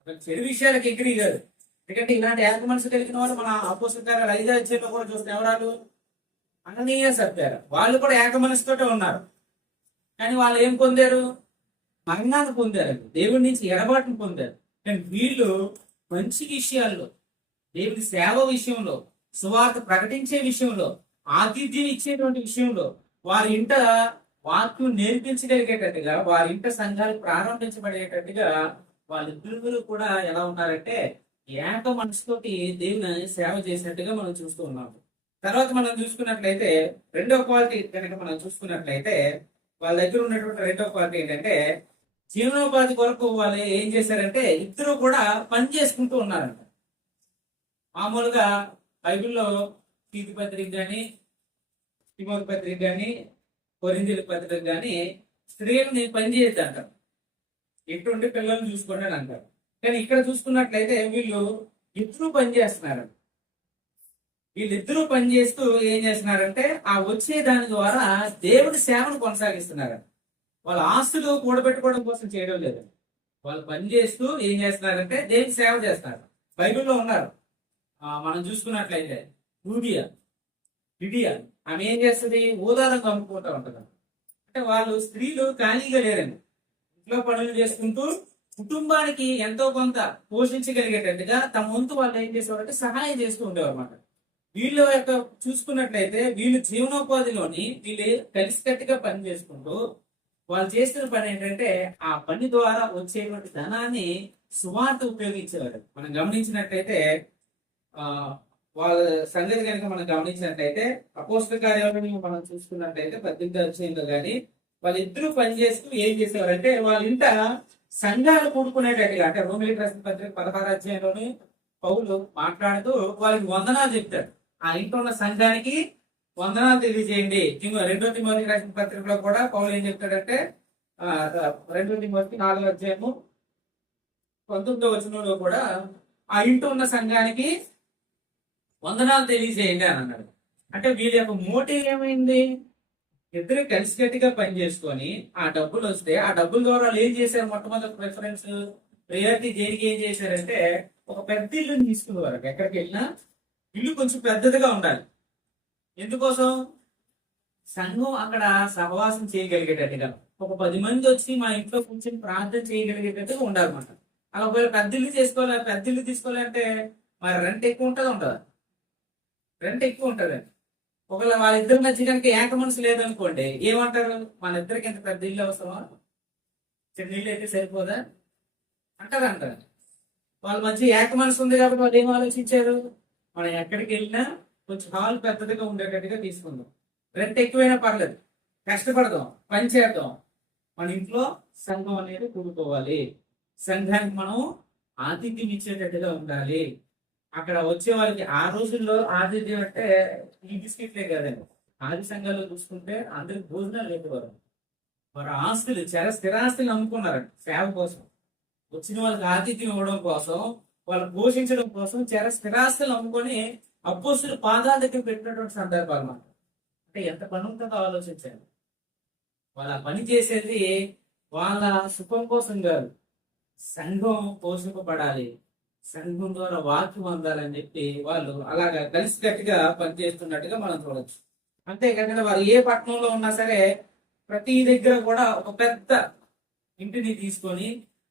ఒక చెడు విషయాలకు అగ్రి కాదు. ఎందుకంటే ఇలాంటి ఏక మనసు కలిగిన వాళ్ళు మన అపోస్తల 5వ అధ్యాయంలో కూడా చూస్తే ఎవరాలు అననీయ సప్పారు. వాళ్ళు కూడా ఏక మనసుతోటే ఉన్నారు. కానీ వాళ్ళు ఏం పొందారు? మరణాన్ని పొందారు, దేవుడి నుంచి ఎడబాటును పొందారు. కానీ వీళ్ళు మంచి విషయాల్లో, దేవుడి సేవ విషయంలో, సువార్త ప్రకటించే విషయంలో, ఆతిథ్యం ఇచ్చేటువంటి విషయంలో, వారి ఇంట వాక్యం నేర్పించగలిగేటట్టుగా, వారి ఇంట సంఘాలు ప్రారంభించబడేటట్టుగా వాళ్ళిద్దరు కూడా ఎలా ఉన్నారంటే ఏక మనసుతోటి దేవుని సేవ చేసినట్టుగా మనం చూస్తూ ఉన్నాము. తర్వాత మనం చూసుకున్నట్లయితే రెండో క్వాలిటీ కనుక మనం చూసుకున్నట్లయితే వాళ్ళ దగ్గర ఉన్నటువంటి రెండో క్వాలిటీ ఏంటంటే జీవనోపాధి కొరకు వాళ్ళు ఏం చేశారంటే ఇద్దరు కూడా పని చేసుకుంటూ ఉన్నారంట. మామూలుగా బైబిల్లో తీతు పత్రిక కానీ, తిమోతి పత్రిక కానీ, కొరింథీయుల పత్రిక కానీ స్త్రీలని పని చేయొద్దు అంటారు, ఎటువంటి పిల్లల్ని చూసుకోండి అని అంటారు. కానీ ఇక్కడ చూసుకున్నట్లయితే వీళ్ళు ఇద్దరు పని చేస్తున్నారు. వీళ్ళిద్దరూ పని చేస్తూ ఏం చేస్తున్నారంటే ఆ వచ్చే దాని ద్వారా దేవుడి సేవను కొనసాగిస్తున్నారు. వాళ్ళ ఆస్తులు కూడబెట్టుకోవడం కోసం చేయడం లేదు. వాళ్ళు పని చేస్తూ ఏం చేస్తున్నారంటే దేవుడి సేవ చేస్తున్నారు. బైబిల్లో ఉన్నారు. మనం చూసుకున్నట్లయితే లిడియా ఆమె ఏం చేస్తుంది? ఊదాలను అమ్ముకుంటూ ఉంటుంది. అంటే వాళ్ళు స్త్రీలు ఖాళీగా లేరండి, ఇంట్లో పనులు చేసుకుంటూ కుటుంబానికి ఎంతో కొంత పోషించగలిగేటట్టుగా తమ వంతు వాళ్ళు ఏం చేసేవారంటే సహాయం చేస్తూ ఉండేవారు అన్నమాట. వీళ్ళ యొక్క చూసుకున్నట్లయితే వీళ్ళు జీవనోపాధిలోని వీళ్ళు కలిసికట్టుగా పని చేసుకుంటూ వాళ్ళు చేస్తున్న పని ఏంటంటే ఆ పని ద్వారా వచ్చేటువంటి ధనాన్ని సువార్త ఉపయోగించేవారు. మనం గమనించినట్లయితే వాళ్ళ సంగతి కనుక మనం గమనించినట్లయితే అపోస్తల కార్యాలను మనం చూసుకున్నట్లయితే 18వ అధ్యాయంలో కానీ వాళ్ళిద్దరూ పని చేస్తూ ఏం చేసేవారంటే వాళ్ళ ఇంట సంఘాలు కూడుకునేటట్టుగా, అంటే రోమిలికి రాసిన పత్రిక 16వ అధ్యాయంలోని పౌలు మాట్లాడుతూ వాళ్ళకి వందనాలు చెప్తాడు. ఆ ఇంట్లో ఉన్న సంఘానికి వందనాలు తెలియజేయండి. 2 తిమోతికి రాసిన పత్రికలో కూడా పౌలు ఏం చెప్తాడంటే 2 తిమోతికి 4వ అధ్యాయము 19వ వచనంలో కూడా ఆ ఇంట్లో ఉన్న సంఘానికి వందనాలు తెలియజేయండి అని అన్నాడు. అంటే వీళ్ళ యొక్క మోటివ్ ఏమైంది? ఇద్దరు కలిసికట్టుగా పని చేసుకొని ఆ డబ్బులు వస్తే ఆ డబ్బుల ద్వారా వాళ్ళు ఏం చేశారు? మొట్టమొదటి ప్రిఫరెన్స్ ప్రయారిటీ దేనికి ఏం చేశారంటే ఒక పెద్ద ఇల్లుని తీసుకునేవారు. ఎక్కడికి వెళ్ళినా ఇల్లు కొంచెం పెద్దదిగా ఉండాలి. ఎందుకోసం? సంఘం అక్కడ సహవాసం చేయగలిగేటట్టుగా, ఒక 10 మంది వచ్చి మా ఇంట్లో కూర్చొని ప్రార్థన చేయగలిగేటట్టుగా ఉండాలన్నమాట. అలా ఒకవేళ పెద్ద ఇల్లు తీసుకోవాలంటే మరి రెంట్ ఎక్కువ ఉంటుందా? రెంట్ ఎక్కువ ఉంటుంది. ఒకవేళ వాళ్ళిద్దరి మధ్య కనుక ఏక మనసు లేదనుకోండి, ఏమంటారు? మన ఇద్దరికి ఎంత పెద్ద ఇల్లు అవసరమా? చిన్న ఇల్లు అయితే సరిపోదా అంటారు. వాళ్ళ మధ్య ఏక మనసు ఉంది కాబట్టి వాళ్ళు ఏం ఆలోచించారు? మనం ఎక్కడికి వెళ్ళినా కొంచెం హాల్ పెద్దదిగా ఉండేటట్టుగా తీసుకుందాం, రెంట్ ఎక్కువైనా పర్లేదు, కష్టపడదాం, పని చేద్దాం, మన ఇంట్లో సంఘం అనేది కూడుకోవాలి, సంఘానికి మనం ఆతిథ్యం ఇచ్చేటట్టుగా ఉండాలి. అక్కడ వచ్చే వాళ్ళకి ఆ రోజుల్లో ఆతిథ్యం అంటే ఈ బిస్కెట్లే కాదండి. ఆది సంఘాల్లో చూసుకుంటే అందరికి భోజనాలు లేకపోరు. వారు ఆస్తులు, స్థిరాస్తులు అమ్ముకున్నారు సేవ కోసం. వచ్చిన వాళ్ళకి ఆతిథ్యం ఇవ్వడం కోసం, వాళ్ళు పోషించడం కోసం స్థిరాస్తులు అమ్ముకొని అపోస్తుల పాదాల దగ్గర పెట్టినటువంటి సందర్భాలు మాట. అంటే ఎంత పని ఉంటుందో ఆలోచించండి. వాళ్ళ పని చేసేది వాళ్ళ సుఖం కోసం కాదు, సంఘం పోషింపబడాలి, సంఘం ద్వారా వాక్యం అందాలని చెప్పి వాళ్ళు అలాగా కలిసికట్టుగా పనిచేస్తున్నట్టుగా మనం చూడొచ్చు. అంతేకాకుండా వారు ఏ పట్టణంలో ఉన్నా సరే ప్రతి దగ్గర కూడా ఒక పెద్ద ఇంటిని తీసుకొని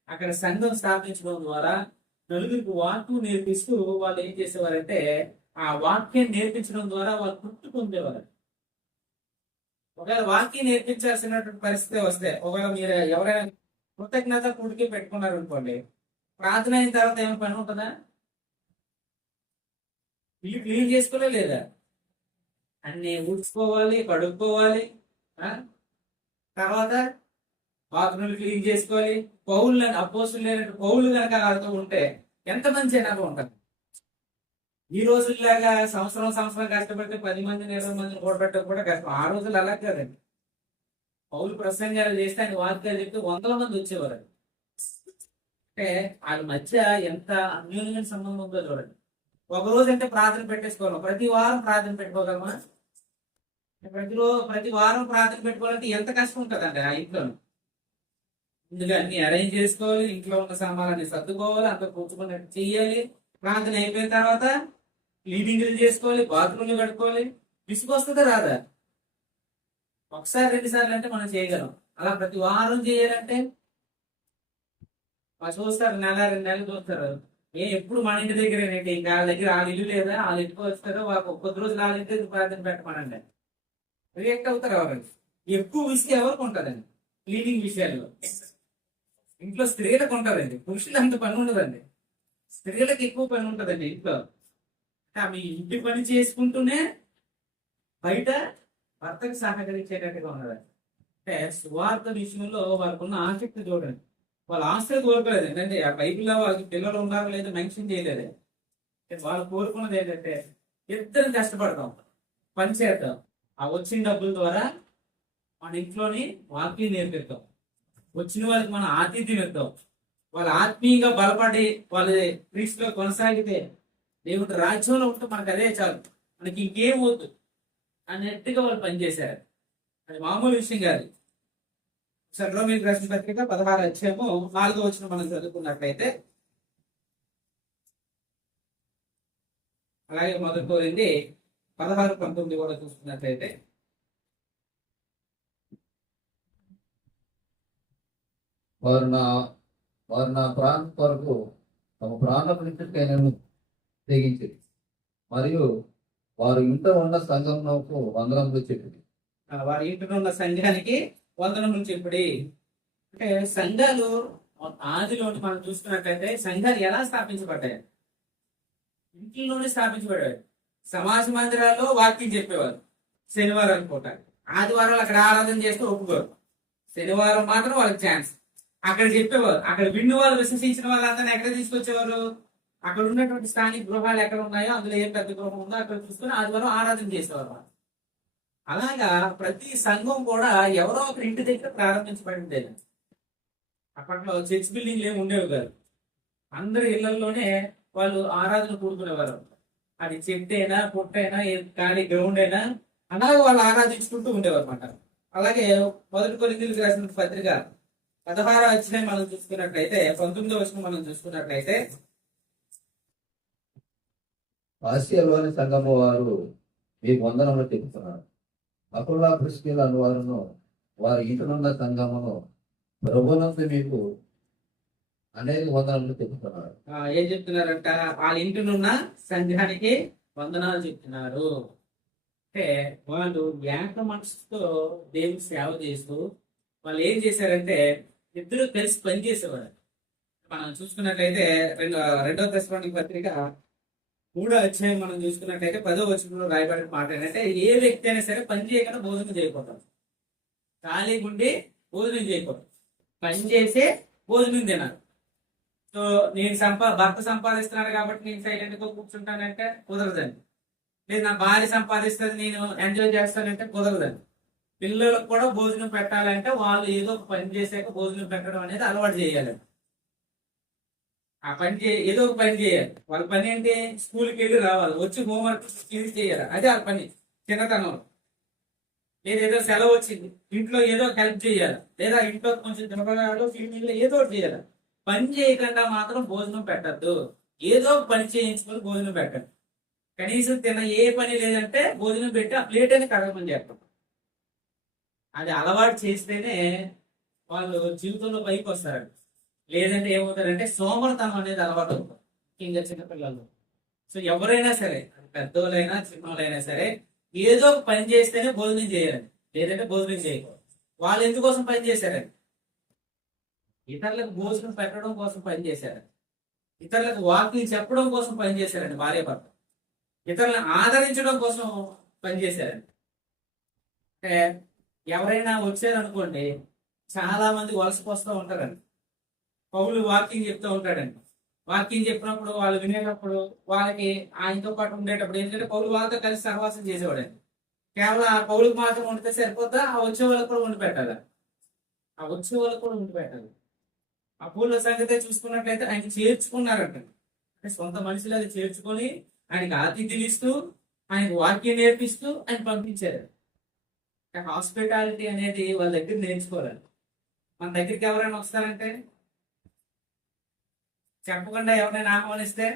అక్కడ సంఘం స్థాపించడం ద్వారా నలుగురికి వాక్యం నేర్పిస్తూ వాళ్ళు ఏం చేసేవారంటే ఆ వాక్యం నేర్పించడం ద్వారా వాళ్ళు తృప్తి పొందేవారు. ఒకవేళ వాక్యం నేర్పించాల్సినటువంటి పరిస్థితి వస్తే, ఒకవేళ మీరు ఎవరైనా కృతజ్ఞత కూడికి పెట్టుకున్నారు అనుకోండి, ప్రార్థన అయిన తర్వాత ఏమైనా పని ఉంటుందా? ఇల్లు క్లీన్ చేసుకోలే లేదా? అన్ని ఊడ్చుకోవాలి, కడుక్కోవాలి, తర్వాత బాత్రూమ్లు క్లీన్ చేసుకోవాలి. అపోస్తులు లేనట్టు పౌలు కనుక వాళ్ళతో ఉంటే ఎంత మంచి అయినా ఉంటుంది. ఈ రోజుల్లాగా సంవత్సరం కష్టపడితే 10 మందిని 20 మందిని కూడబెట్టడం కూడా కష్టం. ఆ రోజులు అలా కాదండి. పౌలు ప్రసంగాలు చేస్తే ఆయన వాక్యాలు చెప్తే 100ల మంది వచ్చేవారు. అంటే వాళ్ళ మధ్య ఎంత అన్యోన్యమైన సంబంధం ఉందో చూడండి. ఒక రోజు అంటే ప్రార్థన పెట్టేసుకోవాలి, ప్రతి వారం ప్రార్థన పెట్టుకోగలమా? ప్రతి వారం ప్రార్థన పెట్టుకోవాలంటే ఎంత కష్టం ఉంటుందండి ఆ ఇంట్లో. ముందుగా అన్ని అరేంజ్ చేసుకోవాలి, ఇంట్లో ఉన్న సామాన్లన్నీ సర్దుకోవాలి, అంత కూర్చుకున్నట్టు చెయ్యాలి. ప్రార్థన అయిపోయిన తర్వాత క్లీనింగ్లు చేసుకోవాలి, బాత్రూమ్లు కట్టుకోవాలి. విసుగొస్తుందా రాదా? ఒకసారి 2 సార్లు అంటే మనం చేయగలం. అలా ప్రతి వారం చేయాలంటే వాళ్ళు చూస్తారు, నెల 2 నెలలు చూస్తారు. ఎప్పుడు మన ఇంటి దగ్గర ఏంటి, ఇంకా వాళ్ళ దగ్గర వాళ్ళ ఇల్లు లేదా, వాళ్ళ ఇంటికి వస్తారో వాళ్ళకి కొద్ది రోజులు వాళ్ళ ఇంటి దగ్గర ప్రార్థన పెట్టమనండి. రియాక్ట్ అవుతారు ఎవరు. ఎక్కువ విసుగు ఎవరికి ఉంటుందండి క్లీనింగ్ విషయాల్లో. ఇంట్లో స్త్రీలకు ఉంటుందండి, పురుషులు అంత పని ఉండదండి. స్త్రీలకు ఎక్కువ పని ఉంటుందండి ఇంట్లో. ఆమె ఇంటి పని చేసుకుంటూనే బయట భర్తకు సహకరించేటట్టుగా ఉన్నదండి. అంటే సువార్త విషయంలో వాళ్ళకు ఉన్న ఆసక్తి చూడండి. వాళ్ళ ఆస్తి కోరుకోలేదు ఏంటంటే ఆ బైబిల్లో వాళ్ళకి పిల్లలు ఉన్నారో లేదో మెన్షన్ చేయలేదు. వాళ్ళు కోరుకున్నది ఏంటంటే ఇద్దరు కష్టపడతాం, పని చేద్దాం, ఆ వచ్చిన డబ్బుల ద్వారా మన ఇంట్లోని వాక్యం నేర్పిస్తాం, వచ్చిన వాళ్ళకి మనం ఆతిథ్యం ఇద్దాం, వాళ్ళు ఆత్మీయంగా బలపడి వాళ్ళ క్రీస్తులో కొనసాగితే దేవుడి రాజ్యంలో ఉంటే మనకు అదే చాలు, మనకి ఇంకేం వద్దు అన్నట్టుగా వాళ్ళు పనిచేశారు. అది మామూలు విషయం కాదు. రోమీయులకు రాసిన పత్రిక 16 అధ్యాయము 4వ వచనం మనం చదువుకున్నట్లయితే, అలాగే మొదటి కొరింథీ 16:19 కూడా చూసుకున్నట్లయితే, వారు నా వారు నా ప్రాణం కొరకు తమ ప్రాణం నిమిత్తమైనను తెగించింది, మరియు వారు ఇంట ఉన్న సంఘమునకు వందనములు చెప్పింది. వారి ఇంటిలో ఉన్న సంఘానికి వందనములు చెప్పుడి. అంటే సంఘాలు ఆదిలోని మనం చూసుకున్నట్లయితే సంఘాలు ఎలా స్థాపించబడ్డాయి? ఇంట్లోనే స్థాపించబడ్డాయి. సమాజ మందిరాల్లో వాక్యం చెప్పేవారు శనివారం పూట. ఆదివారాలు అక్కడ ఆరాధన చేస్తే ఒప్పుకోరు. శనివారం మాత్రం వాళ్ళకి ఛాన్స్. అక్కడ చెప్పేవారు. అక్కడ విన్న వాళ్ళు, విశ్వసించిన వాళ్ళందరినీ ఎక్కడ తీసుకొచ్చేవారు? అక్కడ ఉన్నటువంటి స్థానిక గృహాలు ఎక్కడ ఉన్నాయో అందులో ఏ పెద్ద గృహం ఉందో అక్కడ చూసుకొని ఆదివారం ఆరాధన చేసేవారు. అలాగా ప్రతి సంఘం కూడా ఎవరో ఒకరి ఇంటి దగ్గర ప్రారంభించబడింది. అప్పట్లో చర్చ్ బిల్డింగ్లు ఏమి ఉండేవి కాదు. అందరి ఇళ్లలోనే వాళ్ళు ఆరాధన కూడుకునేవారు. అది చెట్టు అయినా, పుట్టైనా, ఖాళీ గ్రౌండ్ అయినా అలాగే వాళ్ళు ఆరాధించుకుంటూ ఉండేవారు అనమాట. అలాగే మొదటి కొరింథీయులకు రాసిన పత్రిక 16వ అధ్యాయం మనం చూసుకున్నట్లయితే, 19వ వచనం మనం చూసుకున్నట్లయితే, ఆసియాలోని సంఘము వారు మీకు వందనములు చెబుతున్నారు. అకుల ప్రిస్కిల అను వారును వారి ఇంటినున్న సంఘమును ప్రభునందు మీకు అనేక వందనములు చెబుతున్నారు. ఏం చెప్తున్నారంట? వాళ్ళ ఇంటినున్న సంఘానికి వందనాలు చెప్తున్నారు. అంటే వాళ్ళు ఏక మనసుతో దేవుని సేవ చేస్తూ వాళ్ళు ఏం చేశారంటే ఇద్దరు కలిసి పనిచేసేవారు. మనం చూసుకున్నట్లయితే రెండవ తెస్సలోనికీ పత్రిక 3వ అధ్యాయం మనం చూసుకున్నట్లయితే 10వ వచనంలో రాయబడిన మాట ఏంటంటే, ఏ వ్యక్తి అయినా సరే పని చేయకుండా భోజనం చేయకూడదు. ఖాళీగా ఉండి భోజనం చేయకూడదు, పని చేసే భోజనం తినాలి. సో నేను భర్త సంపాదిస్తున్నాడు కాబట్టి నేను సైలెంట్ గా కూర్చుంటానంటే కుదరదండి. లేదు నా భార్య సంపాదిస్తుంది నేను ఎంజాయ్ చేస్తానంటే కుదరదండి. పిల్లలకు కూడా భోజనం పెట్టాలంటే వాళ్ళు ఏదో ఒక పని చేసాక భోజనం పెట్టడం అనేది అలవాటు చేయాలండి. ఆ పని ఏదో ఒక పని చేయాలి. వాళ్ళ పని ఏంటి? స్కూల్కి వెళ్ళి రావాలి, వచ్చి హోంవర్క్ క్లీన్ చేయాలి. అదే వాళ్ళ పని చిన్నతనంలో. ఏదో సెలవు వచ్చింది, ఇంట్లో ఏదో హెల్ప్ చేయాలి, లేదా ఇంట్లో కొంచెం తినపడాలో క్లీనింగ్ ఏదో ఒకటి చేయాలి. పని చేయకుండా మాత్రం భోజనం పెట్టద్దు. ఏదో ఒక పని చేయించుకొని భోజనం పెట్టండి. కనీసం ఏ పని లేదంటే భోజనం పెట్టి ఆ ప్లేట్ అని కడగమని చెప్పండి. అది అలవాటు చేస్తేనే వాళ్ళు జీవితంలో పైకి వస్తారండి. లేదంటే ఏమవుతారంటే సోమరతనం అనేది అలవాటు అవుతుంది, ఇంకా చిన్నపిల్లలు. సో ఎవరైనా సరే, పెద్దోళ్ళైనా చిన్నోళ్ళైనా సరే, ఏదో ఒక పని చేస్తేనే భోజనం చేయాలండి, లేదంటే భోజనం చేయకూడదు. వాళ్ళు ఎందుకోసం పని చేశారండి? ఇతరులకు భోజనం పెట్టడం కోసం పని చేశారండి. ఇతరులకు వాక్యం చెప్పడం కోసం పని చేశారండి భార్య భర్త. ఇతరులను ఆదరించడం కోసం పనిచేశారండి. అంటే ఎవరైనా వచ్చారనుకోండి, చాలా మంది వలసపోస్తూ ఉంటారండి. పౌలు వాక్యం చెప్తూ ఉంటాడండి. వాక్యం చెప్పినప్పుడు వాళ్ళు వినేటప్పుడు వాళ్ళకి ఆయనతో పాటు ఉండేటప్పుడు ఏంటంటే పౌలు వాళ్ళతో కలిసి సహవాసం చేసేవాడండి. కేవలం ఆ పౌలకు మాత్రం వండితే సరిపోతా, ఆ వచ్చే వాళ్ళకు కూడా వండి పెట్టాలి. ఆ పూల సంగతే చూసుకున్నట్లయితే ఆయన చేర్చుకున్నారంట. అంటే సొంత మనుషులు చేర్చుకొని ఆయనకి ఆతిథ్యం ఇస్తూ, ఆయనకు వాక్యం నేర్పిస్తూ ఆయన పంపించారు. హాస్పిటాలిటీ అనేది వాళ్ళ దగ్గర నేర్చుకోవాలి. మన దగ్గరికి ఎవరైనా వస్తారంటే చెప్పకుండా ఎవరైనా ఆహ్వానిస్తే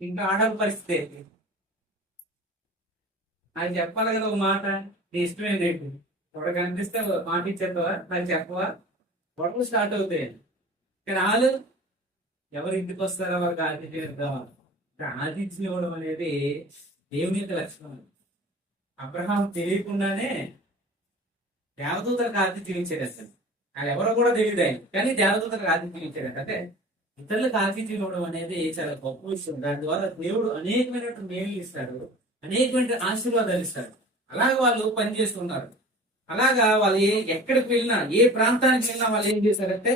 ఇంకా ఆడవాళ్ళ పరిస్థితి ఏంటి? అది చెప్పాలి కదా ఒక మాట, నీ ఇష్టం ఏంటి? ఎవరు కనిపిస్తే ఒక మాట ఇచ్చేస్తావా, నాకు చెప్పవా? గొడవలు స్టార్ట్ అవుతాయి. కానీ వాళ్ళు ఎవరి ఇంటికి వస్తారో వారికి ఆతిథ్యం ఇద్దామా? ఆతిథ్యం ఇవ్వడం అనేది దేవుని యొక్క లక్షణం. అబ్రహాం తెలియకుండానే దేవదూతలకు ఆతిథ్యం ఇచ్చాడు. అసలు అది ఎవరో కూడా తెలియదు ఆయన, కానీ దేవదూతలకు ఆతిథ్యం ఇచ్చాడు. అంటే ఇతరులకు ఆతిథ్యం ఇవ్వడం అనేది చాలా గొప్ప విషయం. దాని ద్వారా దేవుడు అనేకమైనటువంటి మేలు ఇస్తాడు, అనేకమైన ఆశీర్వాదాలు ఇస్తాడు. అలాగే వాళ్ళు పనిచేస్తున్నారు. అలాగా వాళ్ళు ఎక్కడికి వెళ్ళినా, ఏ ప్రాంతానికి వెళ్ళినా వాళ్ళు ఏం చేశారంటే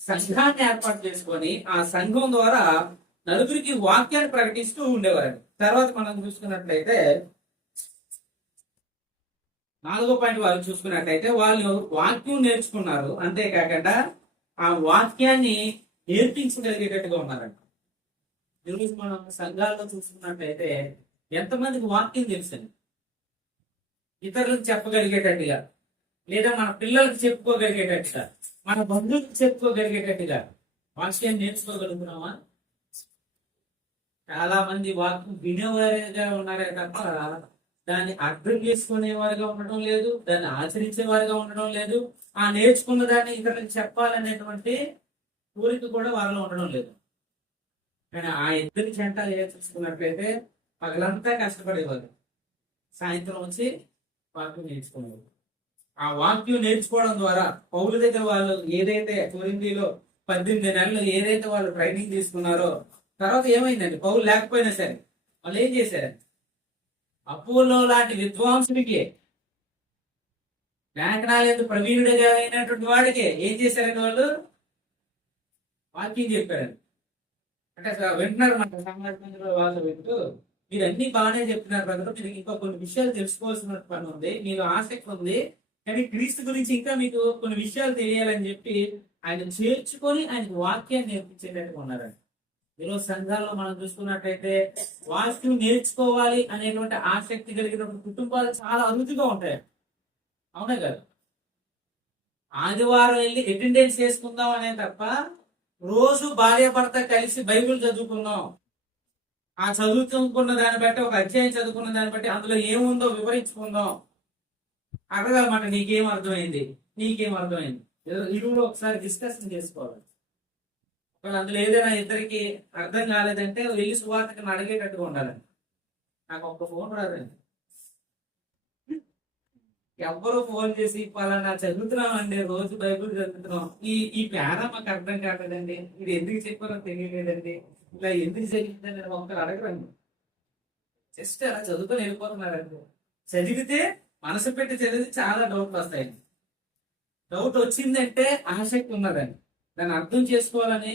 సంఘాన్ని ఏర్పాటు చేసుకొని ఆ సంఘం ద్వారా నలుగురికి వాక్యాన్ని ప్రకటిస్తూ ఉండేవారు. తర్వాత మనం చూసుకున్నట్లయితే 4వ పాయింట్ వాళ్ళు చూసుకున్నట్లయితే వాళ్ళు వాక్యం నేర్చుకున్నారు. అంతేకాకుండా ఆ వాక్యాన్ని నేర్పించగలిగేటట్టుగా ఉన్నారంట. ఈరోజు మనం సంఘాల్లో చూసుకున్నట్లయితే ఎంతమందికి వాక్యం తెలుసండి? ఇతరులకు చెప్పగలిగేటట్టుగా, లేదా మన పిల్లలకు చెప్పుకోగలిగేటట్టుగా, మన బంధువులకు చెప్పుకోగలిగేటట్టుగా వాక్యాన్ని నేర్చుకోగలుగుతున్నామా? చాలా మంది వాక్యం వినేవారుగా ఉన్నారే తప్ప దాన్ని అర్థం చేసుకునేవారుగా ఉండడం లేదు, దాన్ని ఆచరించేవారుగా ఉండడం లేదు. ఆ నేర్చుకున్న దాన్ని ఇతరులకు చెప్పాలనేటువంటి కోరిక కూడా వాళ్ళలో ఉండడం లేదు. కానీ ఆ ఇద్దరి జంట చూసుకున్నట్లయితే పగలంతా కష్టపడేవారు, సాయంత్రం వచ్చి వాక్యం నేర్చుకునేవారు. ఆ వాక్యం నేర్చుకోవడం ద్వారా పౌలు దగ్గర వాళ్ళు ఏదైతే కొరింథీలో 18 నెలలు ఏదైతే వాళ్ళు ట్రైనింగ్ తీసుకున్నారో, తర్వాత ఏమైందండి? పౌలు లేకపోయినా సరే వాళ్ళు ఏం చేశారు? అపోలో లాంటి విద్వాంసుడికి, లేఖనాలు ప్రవీణుడిగా అయినటువంటి వాడికి ఏం చేశారండి? వాళ్ళు వాక్యం చెప్పారండి. అంటే వింటున్నారు మన సమాజంలో వాళ్ళు వింటూ, మీరు అన్ని బాగానే చెప్తున్నారు బ్రదర్, మీరు ఇంకా కొన్ని విషయాలు తెలుసుకోవాల్సిన పని ఉంది, మీరు ఆసక్తి ఉంది, కానీ క్రీస్తు గురించి ఇంకా మీకు కొన్ని విషయాలు తెలియాలని చెప్పి ఆయన చేర్చుకొని ఆయనకు వాక్యాన్ని నేర్పించేటట్టుగా ఉన్నారండి. ఈరోజు సంఘాల్లో మనం చూసుకున్నట్టయితే వాక్యం నేర్చుకోవాలి అనేటువంటి ఆసక్తి కలిగినటువంటి కుటుంబాలు చాలా అరుదుగా ఉంటాయి. అవునా కదా? ఆదివారం వెళ్ళి అటెండెన్స్ చేసుకుందాం అనే తప్ప రోజు భార్య భర్త కలిసి బైబిల్ చదువుకున్నాం, ఆ చదువుకున్న దాన్ని బట్టి ఒక అధ్యాయం చదువుకున్న దాన్ని బట్టి అందులో ఏముందో వివరించుకుందాం, అడగాలన్నమాట. నీకేం అర్థమైంది, నీకేం అర్థమైంది, ఇరువురు ఒకసారి డిస్కషన్ చేసుకోవాలి. ఒకవేళ అందులో ఏదైనా ఇద్దరికి అర్థం కాలేదంటే వెళ్ళి సువార్తను అడిగేటట్టుగా ఉండాలండి. నాకు ఒక్క ఫోన్ రాదండి, ఎవ్వరు ఫోన్ చేసి పలానా చదువుతున్నామండి, రోజు బైబిల్ చదువుతున్నాం, ఈ పేరా మాకు అర్థం కాలేదండి, ఇది ఎందుకు చెప్పారో తెలియలేదండి, ఇలా ఎందుకు జరిగిందని ఒక్కరు అడగరండి. జస్ట్ అలా చదువుకొని వెళ్ళిపోతున్నారండి. చదివితే మనసు పెట్టి చదివితే చాలా డౌట్లు వస్తాయండి. డౌట్ వచ్చిందంటే ఆసక్తి ఉన్నదండి, దాన్ని అర్థం చేసుకోవాలని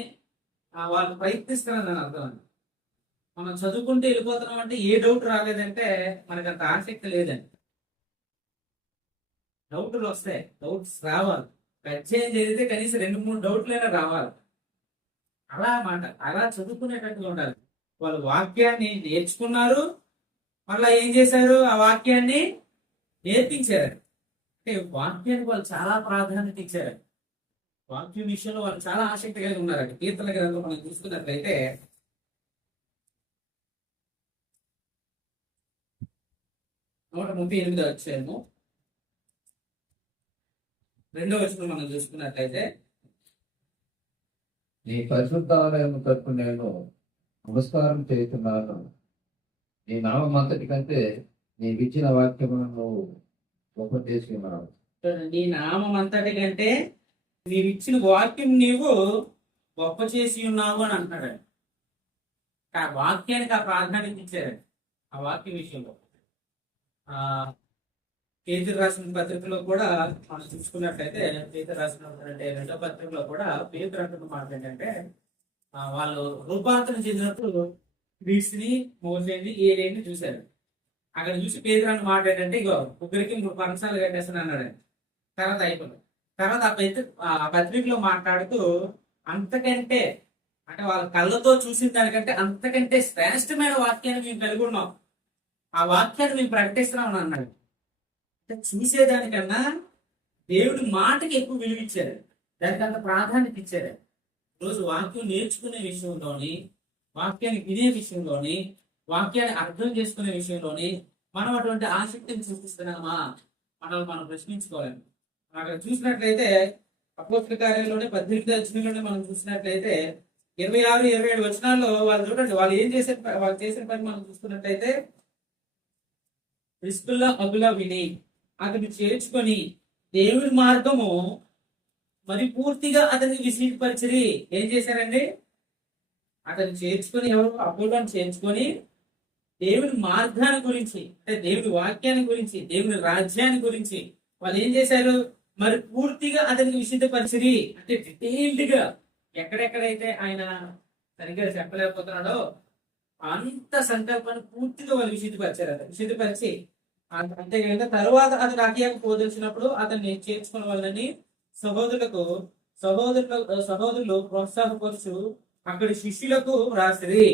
వాళ్ళు ప్రయత్నిస్తున్నారు. దాని అర్థం అండి. మనం చదువుకుంటూ వెళ్ళిపోతున్నాం అంటే ఏ డౌట్ రాలేదంటే మనకు అంత ఆసక్తి లేదండి. డౌట్లు వస్తాయి, డౌట్స్ రావాలి. అధ్యాయం చదివితే కనీసం 2-3 డౌట్లైనా రావాలి. అలా మాట అలా చదువుకునేటట్టుగా ఉండాలి. వాళ్ళు వాక్యాన్ని నేర్చుకున్నారు, మళ్ళీ ఏం చేశారు? ఆ వాక్యాన్ని నేర్పించారు. అంటే వాక్యానికి వాళ్ళు చాలా ప్రాధాన్యత ఇచ్చారు. వాక్యం విషయంలో వాళ్ళు చాలా ఆసక్తి కలిగి ఉన్నారండి. కీర్తన గ్రంథం మనం చూసుకున్నట్లయితే 138 వచ్చాము, 2వ వచనం మనం చూసుకున్నట్లయితే, నీ పరిశుద్ధాలయం తరపు నేను నమస్కారం చేస్తున్నాను, నీ నామం అంతటి కంటే నీకు ఇచ్చిన వాక్యమును నువ్వు గొప్ప చేసి ఉన్నావు. నీ నామం అంతటి కంటే నీవు ఇచ్చిన వాక్యం నీవు గొప్ప చేసి ఉన్నావు అని అంటున్నాడు. ఆ వాక్యానికి ఆ ప్రాధాన్యత ఇచ్చారండి. ఆ వాక్య విషయంలో పేతురు రాసిన పత్రికలో కూడా మనం చూసుకున్నట్లయితే, పేతురు రాసిన 2వ పత్రికలో కూడా పేతురు అంటున్న మాట ఏంటంటే, వాళ్ళు రూపాంతరం చెందినప్పుడు క్రీస్తుని, మోసేని, ఏలియాని చూశారు. అక్కడ చూసి పేతురు అన్న మాట ఏంటంటే, ఇగో ముగ్గురికి 3 పరసాలు కట్టేస్తాను అన్నాడు. తర్వాత అయిపోయింది. తర్వాత ఆ పత్రికలో మాట్లాడుతూ అంతకంటే, అంటే వాళ్ళ కళ్ళతో చూసిన దానికంటే అంతకంటే శ్రేష్టమైన వాక్యాన్ని మేము కలిగి ఉన్నాం, ఆ వాక్యాన్ని మేము ప్రకటిస్తున్నాం అని అన్నాడు. అంటే చూసేదానికన్నా దేవుడి మాటకి ఎక్కువ విలువిచ్చారు. దానికి అంత ప్రాధాన్యత ఇచ్చారు. రోజు వాక్యం నేర్చుకునే విషయంలోని, వాక్యాన్ని వినే విషయంలోని, వాక్యాన్ని అర్థం చేసుకునే విషయంలోని మనం అటువంటి ఆసక్తిని చూపిస్తున్నామా మనం ప్రశ్నించుకోవాలి. అక్కడ చూసినట్లయితే అపోస్తల కార్యాలలోనే 18వ అధ్యాయంలోనే మనం చూసినట్లయితే 26, 27 వచనాల్లో వాళ్ళు చూడండి, వాళ్ళు ఏం చేశారు, వాళ్ళు చేసిన పని మనం చూస్తున్నట్లయితే ప్రిస్కిల్లా అగులా విని అతన్ని చేర్చుకొని దేవుడి మార్గము మరి పూర్తిగా అతనికి విశదీకరించిరి. ఏం చేశారండి? అతన్ని చేర్చుకొని, ఎవరు? అపోలోని చేర్చుకొని దేవుని మార్గాన్ని గురించి, అంటే దేవుని వాక్యాన్ని గురించి, దేవుని రాజ్యాన్ని గురించి వాళ్ళు ఏం చేశారు? మరి పూర్తిగా అతనికి విశదీకరించిరి. అంటే డీటెయిల్డ్ గా ఎక్కడెక్కడైతే ఆయన సరిగ్గా చెప్పలేకపోతున్నాడో అంత సంకల్పాన్ని పూర్తిగా వాళ్ళు విశదీకరించారు. విశదీకరించి అంతేకాక తర్వాత అతను అకియాకు పోదలిచినప్పుడు అతన్ని చేర్చుకున్న వాళ్ళని సహోదరులు ప్రోత్సాహపరుచు అక్కడి శిష్యులకు రాసిరి.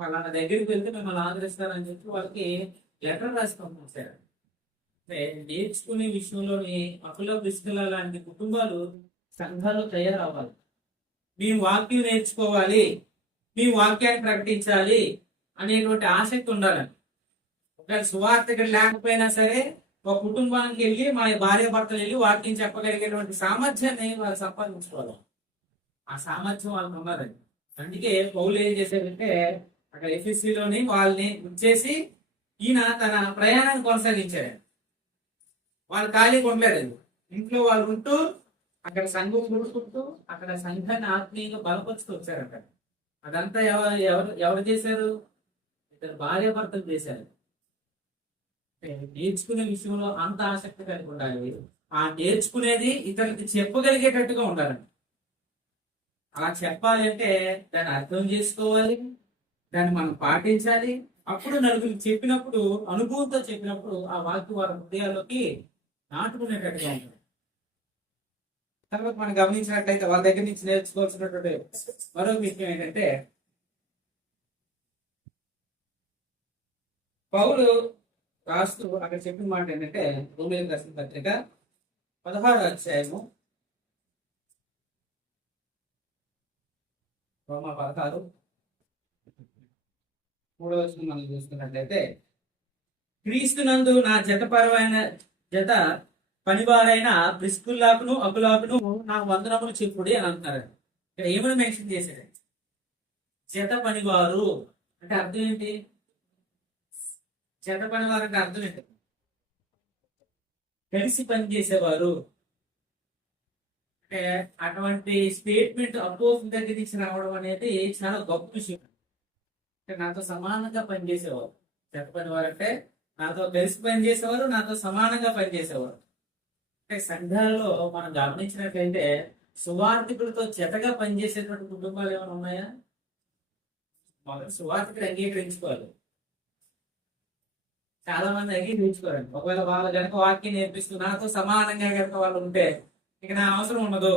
పలానా దగ్గరికి వెళ్తే మిమ్మల్ని ఆదరిస్తారని చెప్పి వాళ్ళకి లెటర్ రాసి పంపించారు. నేర్చుకునే విషయంలోని అకుల బిస్కుల లాంటి కుటుంబాలు సంఘాలు తయారవ్వాలి. మేము వాక్యం నేర్చుకోవాలి, మేము వాక్యాన్ని ప్రకటించాలి అనేటువంటి ఆసక్తి ఉండాలి. ఒకవేళ సువార్త ఇక్కడ లేకపోయినా సరే ఒక కుటుంబానికి వెళ్ళి మా భార్య భర్తలు వెళ్ళి వాక్యం చెప్పగలిగేటువంటి సామర్థ్యాన్ని వాళ్ళు సంపాదించుకోవాలి. ఆ సామర్థ్యం వాళ్ళకి ఉన్నదండి. అందుకే పౌలు ఏం చేశారంటే అక్కడ ఎఫ్ఎస్సిలోని వాళ్ళని ఉంచేసి ఈయన తన ప్రయాణాన్ని కొనసాగించాడు. వాళ్ళు ఖాళీగా ఉండలేదు, ఇంట్లో వాళ్ళు ఉంటూ అక్కడ సంఘం కూడుకుంటూ అక్కడ సంఘాన్ని ఆత్మీయంగా బలపరుస్తూ వచ్చారు. అక్కడ అదంతా ఎవరు చేశారు? ఇద్దరు భార్య భర్తలు చేశారు. నేర్చుకునే విషయంలో అంత ఆసక్తి కలిగి ఉండాలి. ఆ నేర్చుకునేది ఇతరులకి చెప్పగలిగేటట్టుగా ఉండాలి. అలా చెప్పాలి అంటే దాన్ని అర్థం చేసుకోవాలి, దాన్ని మనం పాటించాలి. అప్పుడు నలుగురికి చెప్పినప్పుడు, అనుభవంతో చెప్పినప్పుడు ఆ వాక్యం వారి హృదయాల్లోకి నాటుకునేటట్టుగా ఉంటుంది. తర్వాత మనం గమనించినట్లయితే వాళ్ళ దగ్గర నుంచి నేర్చుకోవాల్సినటువంటి మరొక విషయం ఏంటంటే, పౌలు రాస్తూ అక్కడ చెప్పిన మాట ఏంటంటే, రోమీయులకు రాసిన పత్రిక 16వ అధ్యాయము రోమా 16 3వ వచనం మనం చూసుకున్నట్లయితే, క్రీస్తునందు నా జత పనివారైన ప్రిస్కిల్లాకును అకులాకును నా వందనములు చెప్పుడి అని అంటున్నారు. ఇక్కడ ఏమని మెన్షన్ చేశారు? జత పనివారు అంటే అర్థం ఏంటి? జత పనివారు అంటే అర్థం ఏంటి? కలిసి పనిచేసేవారు. అంటే అటువంటి స్టేట్మెంట్ అపోజిట్ దగ్గర నుంచి రావడం అనేది చాలా గొప్ప విషయం. అంటే నాతో సమానంగా పనిచేసేవారు. జత పనివారు అంటే నాతో కలిసి పనిచేసేవారు, నాతో సమానంగా పనిచేసేవారు. అంటే సంఘాల్లో మనం గమనించినట్లయితే సువార్థికులతో జతగా పనిచేసేటువంటి కుటుంబాలు ఏమైనా ఉన్నాయా? మొదటి సువార్థికుడు అంగీకరించుకోవాలి. చాలా మంది అంగీకరించుకోరండి. ఒకవేళ వాళ్ళు కనుక వాక్యం నేర్పిస్తూ నాతో సమానంగా కనుక వాళ్ళు ఉంటే ఇక నా అవసరం ఉండదు,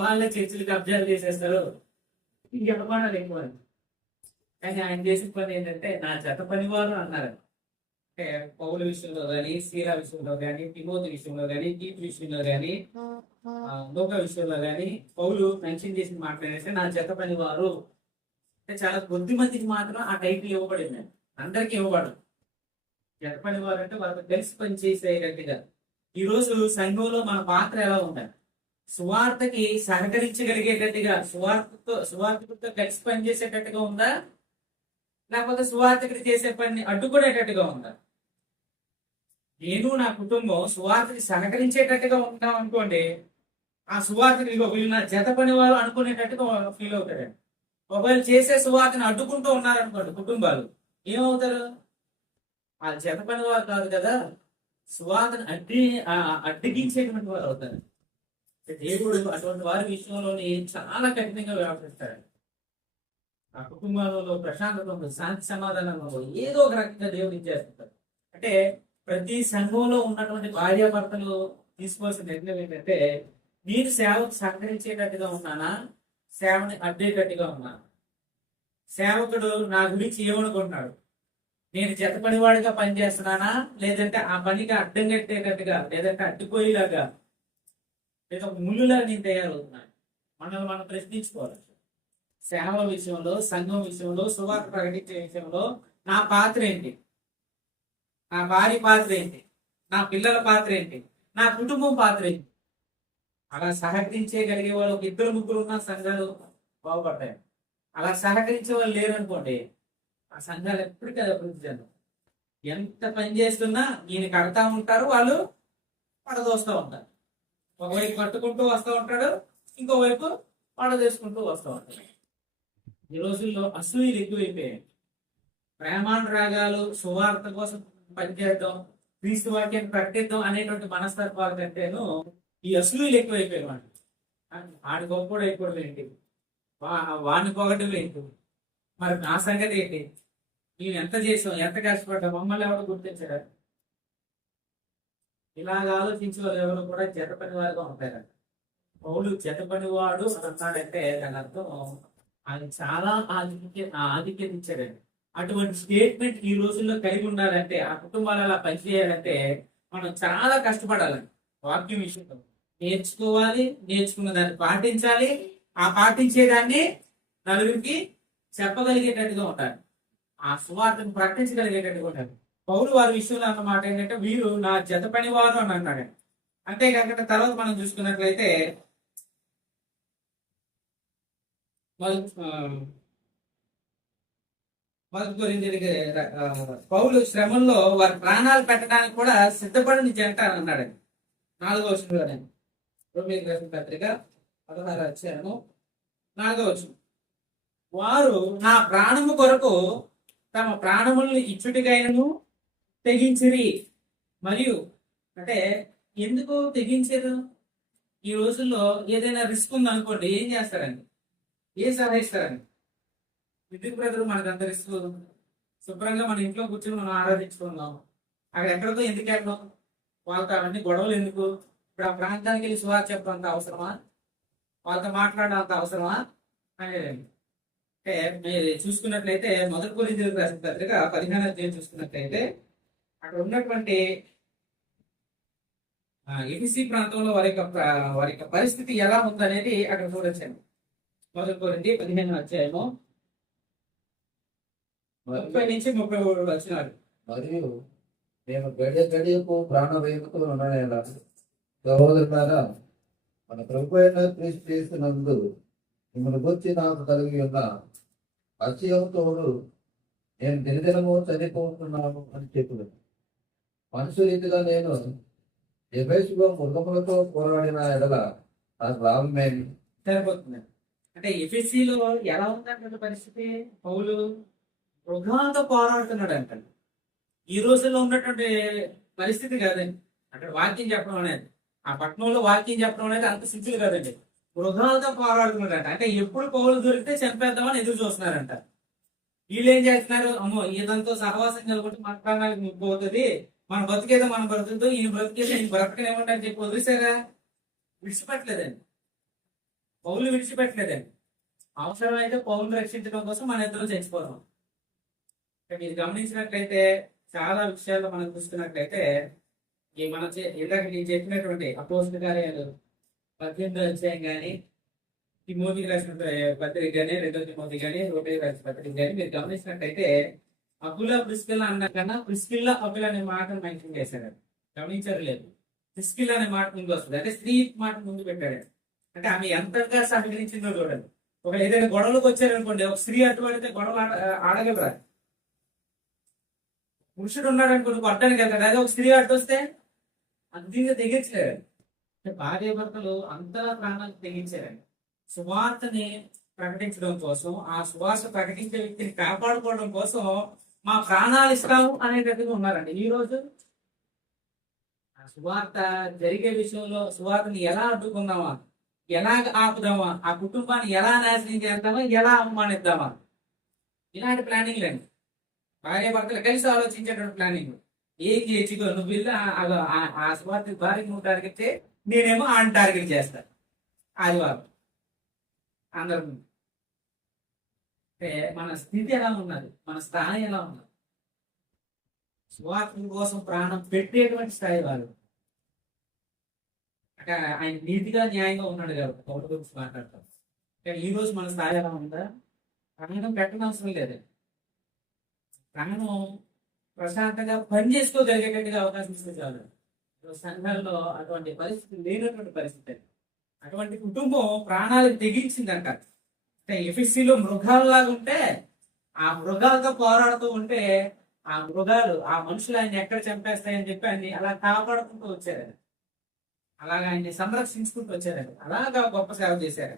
వాళ్ళే చర్చలు కబ్జాలు చేసేస్తారు, ఇంకెడమానాలు ఎక్కువ. కానీ ఆయన చేసిన పని ఏంటంటే నా జత పనివారు అన్నారు. అంటే పౌల విషయంలో కానీ, శీలా విషయంలో కానీ, తిమోతి విషయంలో కానీ, తీతు విషయంలో కానీ, లోక విషయంలో కానీ పౌలు మెన్షన్ చేసిన మాట్లాడేస్తే నా జత పనివారు. అంటే చాలా కొద్ది మందికి మాత్రం ఆ టైటిల్ ఇవ్వబడింది, అందరికి ఇవ్వబడదు. జత పనివారు అంటే వాళ్ళకి కలిసి పనిచేసేటట్టుగా. ఈ రోజు సంఘంలో మన పాత్ర ఎలా ఉండాలి? సువార్తకి సహకరించగలిగేటట్టుగా, సువార్తతో కలిసి పనిచేసేటట్టుగా ఉందా, లేకపోతే సువార్తకుడు చేసే పని అడ్డుకునేటట్టుగా ఉందా? నేను నా కుటుంబం సువార్తకి సహకరించేటట్టుగా ఉంటాం అనుకోండి, ఆ సువార్తకి వీళ్ళు నా జత పని వారు అనుకునేటట్టుగా ఫీల్ అవుతారండి. ఒకవేళ చేసే సువార్తని అడ్డుకుంటూ ఉన్నారనుకోండి కుటుంబాలు, ఏమవుతారు? ఆ జత పని వారు కాదు కదా, సువార్తని అడ్డగించేటువంటి వారు అవుతారు. దేవుడు అటువంటి వారి విషయంలోని చాలా కఠినంగా వ్యవహరిస్తాడు. ఆ కుటుంబాలలో ప్రశాంతత ఉండదు, శాంతి సమాధానం ఉండదు, ఏదో ఒక రకంగా దేవుడు ఇచ్చేస్తారు. అంటే ప్రతి సంఘంలో ఉన్నటువంటి భార్యాభర్తలు తీసుకోవాల్సిన నిర్ణయం ఏంటంటే, నేను సేవకు సహకరించేటట్టుగా ఉన్నానా, సేవని అడ్డేటట్టుగా ఉన్నాను? సేవకుడు నా గురించి ఏమనుకుంటున్నాడు? నేను జతపడివాడిగా పనిచేస్తున్నానా, లేదంటే ఆ పనికి అడ్డం కట్టేటట్టుగా, లేదంటే అడ్డుపోయేలాగా లేదా ఒక ముళ్ళులా నేను తయారవుతున్నాను. మనల్ని మనం ప్రశ్నించుకోవాలి. సేవ విషయంలో, సంఘం విషయంలో, సువార్త ప్రకటించే విషయంలో నా పాత్ర ఏంటి, నా భార్య పాత్ర ఏంటి, నా పిల్లల పాత్ర ఏంటి, నా కుటుంబం పాత్ర ఏంటి. అలా సహకరించగలిగే వాళ్ళు ఒక ఇద్దరు ముగ్గురు ఉన్న సంఘాలు బాగుపడతాయి. అలా సహకరించే వాళ్ళు లేరు అనుకోండి, ఆ సంఘాలు ఎప్పటికీ అది అభివృద్ధి చెందవు. ఎంత పని చేస్తున్నా ఈయన కడతా ఉంటారు, వాళ్ళు పడదోస్తూ ఉంటారు. ఒకవైపు కట్టుకుంటూ వస్తూ ఉంటాడు, ఇంకోవైపు పడదేసుకుంటూ వస్తూ ఉంటాడు. ఈ రోజుల్లో అసూయలు ఎక్కువైపోయాయి. ప్రేమానురాగాలు, సువార్త కోసం పనిచేద్దాం, క్రీస్తు వాక్యాన్ని ప్రకటిద్దాం అనేటువంటి మనస్తత్వాల కంటేను ఈ అసూయలు ఎక్కువైపోయాయి. వాడి గొప్పడు అయిపోవడం ఏంటి, వాడిని పొగడం ఏంటి, మరి నా సంగతి ఏంటి, మేము ఎంత చేసాం, ఎంత కష్టపడ్డాం, మమ్మల్ని ఎవరు గుర్తించరా? ఇలాగ ఆలోచించే వాళ్ళు ఎవరు కూడా జత పని వారుగా ఉంటారు. పౌలు జత పనివాడు అని అన్నాడంటే దాని అర్థం ఆయన చాలా ఆధిక్యత ఇచ్చాడండి. అటువంటి స్టేట్మెంట్ ఈ రోజుల్లో కలిగి ఉండాలంటే, ఆ కుటుంబాలు అలా పనిచేయాలంటే మనం చాలా కష్టపడాలండి. వాక్యం విషయంలో నేర్చుకోవాలి, నేర్చుకున్న దాన్ని పాటించాలి, ఆ పాటించేదాన్ని నలుగురికి చెప్పగలిగేటట్టుగా ఉంటారు, ఆ సువార్తను ప్రకటించగలిగేటట్టుగా ఉంటారు. పౌలు వారి విషయంలో అన్నమాట ఏంటంటే, వీరు నా జత పనివారు అని అన్నాడు. అంతేకాకుండా తర్వాత మనం చూసుకున్నట్లయితే పౌలు శ్రమంలో వారి ప్రాణాలు పెట్టడానికి కూడా సిద్ధపడిన జంట అని అన్నాడు. 4వ వచనంలోనే రోమీయులకు రాసిన పత్రిక 16వ అధ్యాయము 4వ వచనం, వారు నా ప్రాణము కొరకు తమ ప్రాణములను ఇచ్చుటికైనను తెగించిరి. మరియు అంటే ఎందుకు తెగించారు? ఈ రోజుల్లో ఏదైనా రిస్క్ ఉందనుకోండి, ఏం చేస్తారండి, ఏం సహాయిస్తారండి? విద్యుత్ బ్రదర్ మనకు అంత రిస్క్, శుభ్రంగా మన ఇంట్లో కూర్చొని మనం ఆరాధించుకుందాం, అక్కడ ఎక్కడికో ఎందుకు వెళ్ళడం, వాళ్ళతో అవన్నీ గొడవలు ఎందుకు, ఇప్పుడు ఆ ప్రాంతానికి వెళ్ళి సువార్త చెప్పడంత అవసరమా, వాళ్ళతో మాట్లాడడం అంత అవసరమా అనేదండి. అంటే మీరు చూసుకున్నట్లయితే 1 కొరింథీయులకు రాసిన పత్రిక 15వ అధ్యాయం చూసుకున్నట్లయితే అక్కడ ఉన్నటువంటి ఎఫెసీ ప్రాంతంలో వారి యొక్క పరిస్థితి ఎలా ఉందనేది అక్కడ చూడొచ్చండి. 1 కొరింథీ 15వ అధ్యాయము 30 నుంచి 33 వచనాలు. మరియు మేము గడియ గడియకు ప్రాణభయముతో ఉండనేలా సహోదరులారా, మన ప్రభు అయిన క్రీస్తు యేసునందు మిమ్మల్ని గురించి నాకు కలిగి ఉన్న అతిశయముతోడు నేను దినదినము చనిపోతున్నాను అని చెప్పాను. మనుషు రీతిగా నేను ఎఫెసులో మృగములతో పోరాడిన ఎడల నాకు లాభమేమి? సరిపోతుంది. అంటే ఎఫెసీలో ఎలా ఉందంటే పరిస్థితి, పౌలు మృగాలతో పోరాడుతున్నాడు అంట. ఈ రోజుల్లో ఉన్నటువంటి పరిస్థితి కాదండి. అక్కడ వాక్యం చెప్పడం అనేది, ఆ పట్టణంలో వాక్యం చెప్పడం అనేది అంత సింపుల్ కాదండి. మృగాలతో పోరాడుతున్నాడంట. అంటే ఎప్పుడు పౌలు దొరికితే చంపేద్దామని ఎదురు చూస్తున్నారంట. వీళ్ళు ఏం చేస్తున్నారు, అమ్మో ఈయనతో సహవాసం కలుగుంటే మన ప్రాణాలకు ముప్పు అవుతుంది, మన బతికేదో మనం బ్రతుకుతూ ఈయన బ్రతికేదో ఈయన బ్రతకనేమంటే అని చెప్పి వదిలేసారా? విడిచిపెట్టలేదండి, పౌలు విడిచిపెట్టలేదండి. అవసరమైతే పౌరులు రక్షించడం కోసం మన ఇద్దరు చచ్చిపోతాం. మీరు గమనించినట్లయితే చాలా విషయాల్లో మనం చూసుకున్నట్లయితే ఈ మన ఇందాక నేను చెప్పినటువంటి అపోస్తల కార్యాలు 18వ అధ్యాయం కానీ, తిమోతికి రాసిన పత్రిక కానీ, 2వ తిమోతి కానీ, రోమీయులకు రాసిన పత్రిక కానీ మీరు గమనించినట్లయితే అకుల ప్రిస్కిల్లా అన్న కన్నా ప్రిస్కిల్లా అకుల అనే మాటను మెన్షన్ చేశాడు. గమనించారు లేదు? ప్రిస్కిల్లా అనే మాట ముందు వస్తుంది, అంటే స్త్రీ మాట ముందు పెట్టాడు. అంటే ఆమె ఎంతగా సహకరించిందో చూడండి. ఒక ఏదైనా గొడవలకు వచ్చారనుకోండి, ఒక స్త్రీ అడ్డుపడితే గొడవ ఆడగలరా? పురుషుడు ఉన్నాడు అనుకోండి, కొట్టడానికి వెళ్తాడు. అదే ఒక స్త్రీ అడ్డు వస్తే అంతగా తెగించలేరు. భార్య భర్తలు అంతలా ప్రాణాలు తెగించారండి సువార్తని ప్రకటించడం కోసం, ఆ సువార్త ప్రకటించే వ్యక్తిని కాపాడుకోవడం కోసం మా ప్రాణాలు ఇస్తాము అనేటట్టుగా ఉన్నారండి. ఈ రోజు ఆ సువార్త జరిగే విషయంలో సువార్తని ఎలా అడ్డుకుందామా, ఎలా ఆపుదామా, ఆ కుటుంబాన్ని ఎలా నాశనం చేద్దామా, ఎలా అవమానిద్దామా, ఇలాంటి ప్లానింగ్ లేండి. భార్య భర్తలు కలిసి ఆలోచించేటువంటి ప్లానింగ్. ఏం చేయొచ్చుకో, నువ్వు వెళ్ళి ఆ సువార్త భార్యకి నువ్వు టార్గెట్ చేయి, నేనేమో ఆయన టార్గెట్ చేస్తా ఆదివారం అందరం. అంటే మన స్థితి ఎలా ఉన్నది, మన స్థాయి ఎలా ఉన్నది? సువార్త కోసం ప్రాణం పెట్టేటువంటి స్థాయి వాళ్ళు. అంటే ఆయన నీతిగా న్యాయంగా ఉన్నాడు కాబట్టి పౌరుల గురించి మాట్లాడతాం. కానీ ఈ రోజు మన స్థాయి ఎలా ఉందా? ప్రాణం పెట్టనవసరం లేదు. ప్రాణం ప్రశాంతంగా పని చేసుకోగలిగేటట్టుగా అవకాశం ఇస్తే చాలు. ఈరోజు సంఘాల్లో అటువంటి పరిస్థితి లేనటువంటి పరిస్థితి. అటువంటి కుటుంబం ప్రాణాలకు తెగించిందంట. అంటే ఎఫ్ఎస్సిలో మృగాల్లాగా ఉంటే ఆ మృగాలతో పోరాడుతూ ఉంటే ఆ మృగాలు ఆ మనుషులు ఆయన ఎక్కడ చంపేస్తాయని చెప్పి ఆయన్ని అలా కాపాడుకుంటూ వచ్చారు. అలాగా ఆయన్ని సంరక్షించుకుంటూ వచ్చారు. అలాగా గొప్ప సేవ చేశారు.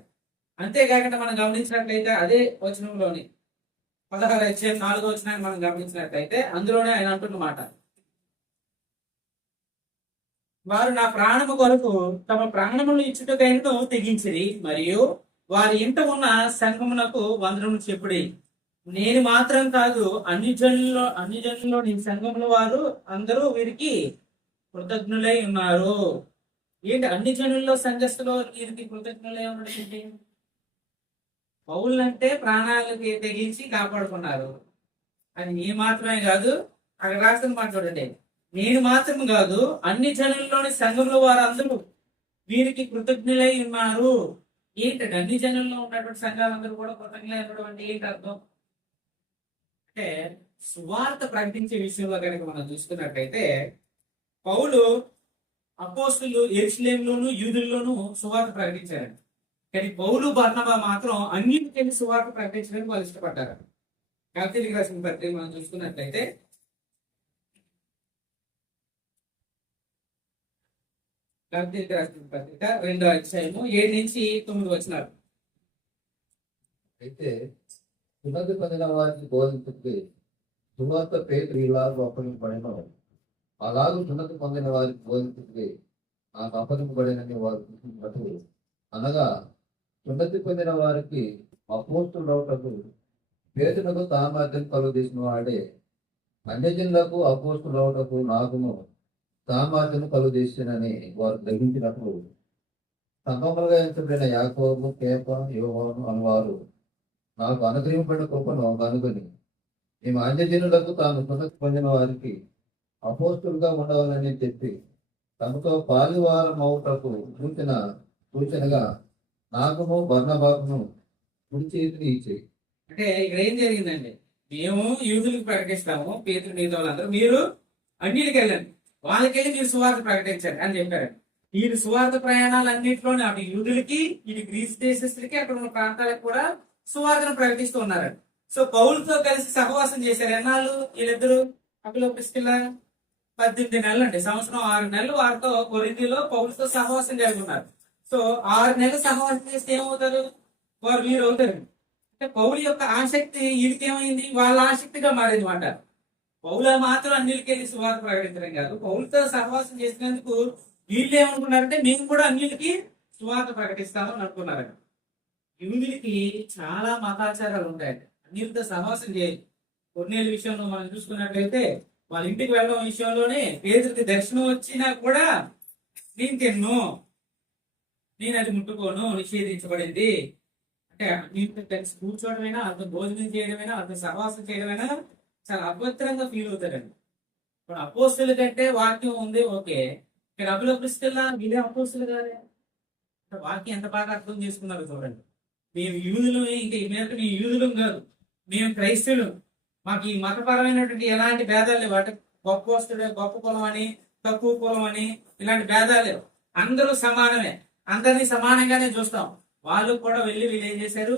అంతేకాకుండా మనం గమనించినట్లయితే అదే వచనంలోని 16:4 వచనాన్ని మనం గమనించినట్లయితే అందులోనే ఆయన అంటున్నమాట, వారు నా ప్రాణము కొరకు తమ ప్రాణములు ఇచ్చుటకైనను తెగించిరి, మరియు వారి ఇంట ఉన్న సంఘమునకు వందనము చెప్పుడి. నేను మాత్రం కాదు, అన్ని జనుల్లో నీ సంఘముల వారు అందరూ వీరికి కృతజ్ఞులై ఉన్నారు. ఏంటి అన్ని జనుల్లో సంఘస్థులో వీరికి కృతజ్ఞులై ఉండడం ఏంటి? పౌలంటే ప్రాణాలకి తెగించి కాపాడుకున్నారు. అది నీ మాత్రమే కాదు, అక్కడ రాసిన మాట చూడండి, నేను మాత్రం కాదు అన్ని జనుల్లోని సంఘంలో వారందరూ వీరికి కృతజ్ఞులై ఉన్నారు. ఏంటంటే అన్ని జనుల్లో ఉన్నటువంటి సంఘాలందరూ కూడా కృతజ్ఞులై ఉండడం అంటే ఏంటి అర్థం? అంటే సువార్త ప్రకటించే విషయంలో కనుక మనం చూసుకున్నట్టయితే పౌలు అపోస్తులు యెరూషలేములోను యూదుల్లోనూ సువార్త ప్రకటించారు. కానీ పౌలు బర్నబా మాత్రం అన్నిటికీ సువార్త ప్రకటించడానికి వాళ్ళు ఇష్టపడ్డారు. గలతీయులకు రాసిన పత్రిక మనం చూసుకున్నట్లయితే గలతీయులకు రాసిన పత్రిక 2వ అధ్యాయము 7-9 వచనాలు. అయితే సున్నతి పొందిన వారికి బోధించుటకు సువార్త పేతురు ఇలాగూ అప్పగింపబడిన అలాగూ సున్నతి పొందిన వారికి బోధించుటకు నాకు అప్పగింపబడినని వారు చూసినట్టు, అనగా సున్నతి పొందిన వారికి అపోస్తులవుటకు పేతునకు సామర్థ్యం కలుగజేసిన వాడే అన్యజనులకు అపోస్తులవుటకు నాకును సామర్థ్యం కలుగజేసినని వారు గ్రహించినప్పుడు, సంగములుగా ఎంచబడిన యాకోబు, కేఫ, యోహాను అనువారు నాకు అనుగ్రహింపడిన కృపను కనుగొని మేము అన్యజనులకు తాను సున్నతి పొందిన వారికి అపోస్తులుగా ఉండవాలని చెప్పి తమతో పాలువారం అవుటకు సూచనగా నాకును బర్నబాకును కుడి చేతిని ఇచ్చేయి. అంటే ఇక్కడ ఏం జరిగిందండి? మేము యూదులకు ప్రకటిస్తాము, పేతురు మిగతా వాళ్ళందరూ మీరు అన్నిటికి వెళ్ళండి, వాళ్ళకెళ్ళి మీరు సువార్త ప్రకటించండి అని చెప్పారు. వీరు సువార్త ప్రయాణాలన్నింటిలోనే అటు యూదులకి ఇటు గ్రీస్ దేశస్తులకి అక్కడ ఉన్న ప్రాంతాలకు కూడా సువార్తను ప్రకటిస్తూ ఉన్నారు. సో పౌలుతో కలిసి సహవాసం చేశారు. ఎన్నాళ్ళు వీళ్ళిద్దరు? అప్పుడు ప్రిస్కిల్లా 18 నెలలు అండి, సంవత్సరం 6 నెలలు వారితో కొరింథీలో పౌలుతో సహవాసం కలిగి ఉన్నారు. సో 6 నెలలు సహవాసం చేస్తే ఏమవుతారు? వారు వీరు అవుతారు. అంటే పౌలు యొక్క ఆసక్తి వీరికి ఏమైంది? వాళ్ళ ఆసక్తిగా మారింది మాట. పౌల మాత్రం అన్నిటికి వెళ్ళి సువార్త ప్రకటించడం కాదు, పౌలతో సహవాసం చేసినందుకు వీళ్ళు ఏమనుకున్నారంటే మేము కూడా అన్నిటికీ సువార్త ప్రకటిస్తాము అని అనుకున్నారు. యూదులకి చాలా మతాచారాలు ఉంటాయండి, అన్నిటితో సహవాసం చేయాలి. కొన్నేళ్ళ విషయంలో మనం చూసుకున్నట్లయితే వాళ్ళ ఇంటికి వెళ్ళడం విషయంలోనే పేతురుకి దర్శనం వచ్చినా కూడా నేను తిన్ను, నేను అది ముట్టుకోను, నిషేధించబడింది. అంటే అన్నింటితో కలిసి కూర్చోవడమైనా, అర్థం భోజనం చేయడమైనా, అర్థం సహవాసం చేయడమైనా చాలా అభద్రంగా ఫీల్ అవుతారండి. ఇప్పుడు అపోస్తుల కంటే వాక్యం ఉంది, ఓకే, ఇక్కడ అబుల ప్రిస్కిల్లా వీళ్ళే అపోస్తులు కాదే. వాక్యం ఎంత బాగా అర్థం చేసుకున్నారు చూడండి. మేము యూదులు, ఇంకా ఈ మీద మేము యూదులం కాదు, మేము క్రైస్తవులు, మాకు ఈ మతపరమైనటువంటి ఎలాంటి భేదాలు లేవు. అంటే గొప్ప వస్తుడు, గొప్ప కులం అని, తక్కువ కులం అని ఇలాంటి భేదాలు లేవు. అందరూ సమానమే, అందరినీ సమానంగానే చూస్తాం. వాళ్ళు కూడా వెళ్ళి వీళ్ళు ఏం చేశారు?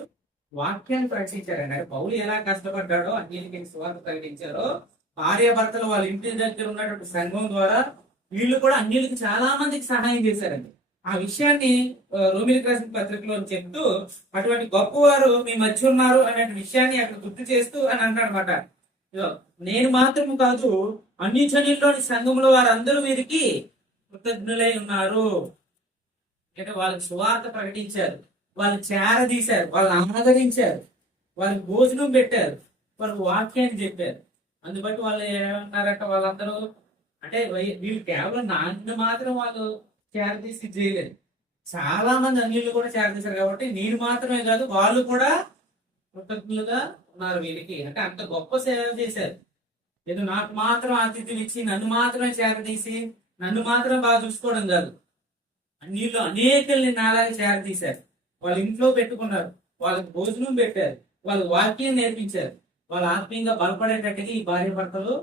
వాక్యాన్ని ప్రకటించారండి. అంటే పౌలు ఎలా కష్టపడ్డాడో, అన్నిటికీ సువార్త ప్రకటించారో, భార్యాభర్తలు వాళ్ళ ఇంటి దగ్గర ఉన్నటువంటి సంఘం ద్వారా వీళ్ళు కూడా అన్నిటికి చాలా మందికి సహాయం చేశారండి. ఆ విషయాన్ని రోమిలకు రాసిన పత్రికలో చెప్తూ అటువంటి గొప్పవారు మీ మధ్య ఉన్నారు అనే విషయాన్ని అక్కడ గుర్తు చేస్తూ అని అన్నాడనమాట. నేను మాత్రం కాదు అన్ని జనుల్లోని సంఘంలో వారందరూ వీరికి కృతజ్ఞులై ఉన్నారు. అంటే వాళ్ళకి సువార్త ప్రకటించారు, వాళ్ళు చేరదీశారు, వాళ్ళు ఆదరించారు, వాళ్ళకి భోజనం పెట్టారు, వాళ్ళకి వాక్యాన్ని చెప్పారు. అందుబట్టి వాళ్ళు ఏమన్నారట, వాళ్ళందరూ అంటే వీళ్ళు కేవలం నాన్న మాత్రం వాళ్ళు చేరదీసి చేయలేదు, చాలా మంది అన్యులు కూడా చేరదీశారు. కాబట్టి నేను మాత్రమే కాదు వాళ్ళు కూడా కృతజ్ఞులుగా ఉన్నారు వీరికి. అంటే అంత గొప్ప సేవ చేశారు. ఏదో నాకు మాత్రం ఆతిథ్యం ఇచ్చి నన్ను మాత్రమే చేరదీసి నన్ను మాత్రం బాగా చూసుకోవడం కాదు, అన్నిలో అనేకల్ని నాలాగా చేరదీశారు. వాళ్ళ ఇంట్లో పెట్టుకున్నారు, వాళ్ళకి భోజనం పెట్టారు, వాళ్ళ వాక్యం నేర్పించారు, వాళ్ళు ఆత్మీయంగా బలపడేటట్టుగా ఈ భార్య భర్తలు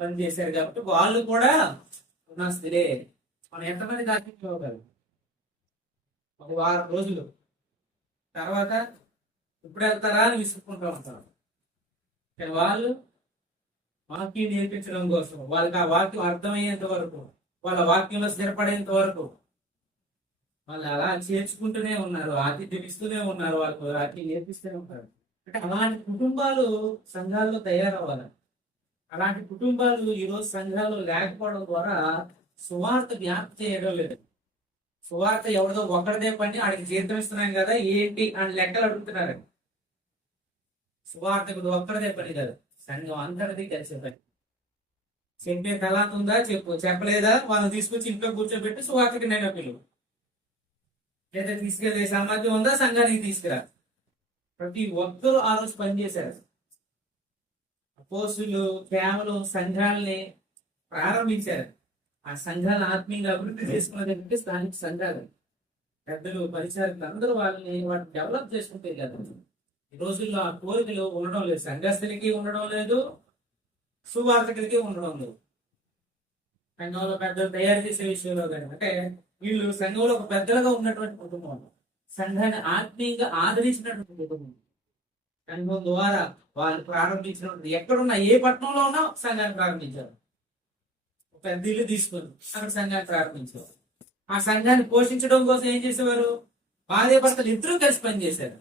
పనిచేశారు. కాబట్టి వాళ్ళు కూడా ఉన్న స్థిరే. మనం ఎంతమంది దాకా ఇవ్వగలం? ఒక వారం రోజులు తర్వాత ఇప్పుడు వెళ్తారా అని విసుక్కుంటూ ఉంటారు. కానీ వాళ్ళు వాక్యం నేర్పించడం కోసం, వాళ్ళకి ఆ వాక్యం అర్థమయ్యేంత వరకు, వాళ్ళ వాక్యంలో స్థిరపడేంత వరకు వాళ్ళు అలా చేర్చుకుంటూనే ఉన్నారు, ఆతిథ్యం ఇస్తూనే ఉన్నారు, వాళ్ళకు వాక్యం నేర్పిస్తూనే ఉంటారు. అంటే అలాంటి కుటుంబాలు సంఘాల్లో తయారవ్వాలి. అలాంటి కుటుంబాలు ఈరోజు సంఘాల్లో లేకపోవడం ద్వారా సువార్త వ్యాప్తి చేయడం లేదు. సువార్త ఎవరిదో ఒకరిదే పని, ఆడికి జీతం ఇస్తున్నాం కదా ఏంటి అని లెక్కలు అడుగుతున్నారు. సువార్తకుడు ఒక్కరిదే పని కాదు, సంఘం అంతటిది కలిసే పని. చెప్పే తలాంత ఉందా చెప్పు, చెప్పలేదా వాళ్ళని తీసుకొచ్చి ఇంట్లో కూర్చోబెట్టి సువార్తకి నేను పిలువు, లేదా తీసుకెళ్లే సామర్థ్యం ఉందా సంఘానికి తీసుకురా. ప్రతి ఒక్కరూ ఆ రోజు పనిచేశారు. అపోస్తులు కేవలం సంఘాలని ప్రారంభించారు. ఆ సంఘాలను ఆత్మీయంగా అభివృద్ధి చేసుకున్నదంటే స్థానిక సంఘాలు, పెద్దలు, పరిచారకులు అందరూ వాటిని డెవలప్ చేసుకుంటే కదా. ఈ రోజుల్లో ఆ కోరికలు ఉండడం లేదు, సంఘస్థులకి ఉండడం లేదు, సువార్తకులకి ఉండడం లేదు. సంఘంలో పెద్దలు తయారు చేసే విషయంలో కానీ, అంటే వీళ్ళు సంఘంలో ఒక పెద్దలుగా ఉన్నటువంటి కుటుంబం, సంఘాన్ని ఆత్మీయంగా ఆదరించినటువంటి కుటుంబం. సంఘం ద్వారా వాళ్ళు ప్రారంభించినటువంటి ఎక్కడున్నా ఏ పట్టణంలో ఉన్నా సంఘాన్ని ప్రారంభించారు. ఒక పెద్ద ఇల్లు తీసుకొని అక్కడ సంఘాన్ని ప్రారంభించారు. ఆ సంఘాన్ని పోషించడం కోసం ఏం చేసేవారు? భార్య భర్తలు ఇద్దరూ కలిసి పనిచేశారు.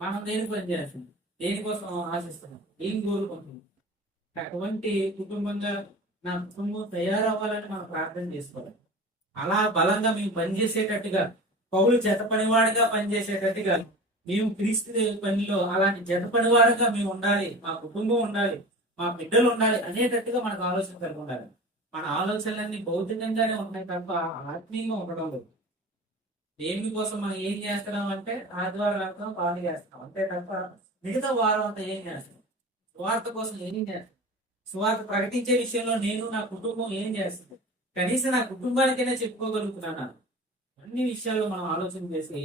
మనం దేనికి పనిచేస్తున్నాం, దేనికోసం ఆశిస్తున్నాం, ఏం కోరుకుంటున్నాం? అటువంటి కుటుంబంగా నా కుటుంబం తయారవ్వాలని మనం ప్రార్థన చేసుకోవాలి. అలా బలంగా మేము పనిచేసేటట్టుగా, పౌలు జత పనివాడిగా పనిచేసేటట్టుగా మేము క్రీస్తు పనిలో అలాంటి జత పనివాడిగా మేము ఉండాలి, మా కుటుంబం ఉండాలి, మా బిడ్డలు ఉండాలి అనేటట్టుగా మనకు ఆలోచన కలిగి ఉండాలి. మన ఆలోచనలన్నీ భౌతికంగానే ఉన్నాయి తప్ప ఆత్మీయంగా ఉండడం లేదు. దేవుని కోసం మనం ఏం చేస్తున్నాం అంటే ఆదివారం వెళ్తాం, పాలు చేస్తాం అంతే తప్ప మిగతా వారం అంతా ఏం చేస్తాం? సువార్త కోసం ఏం చేస్తాం? సువార్త ప్రకటించే విషయంలో నేను నా కుటుంబం ఏం చేస్తుంది? కనీసం నా కుటుంబానికైనా చెప్పుకోగలుగుతున్నాను. అన్ని విషయాల్లో మనం ఆలోచన చేసి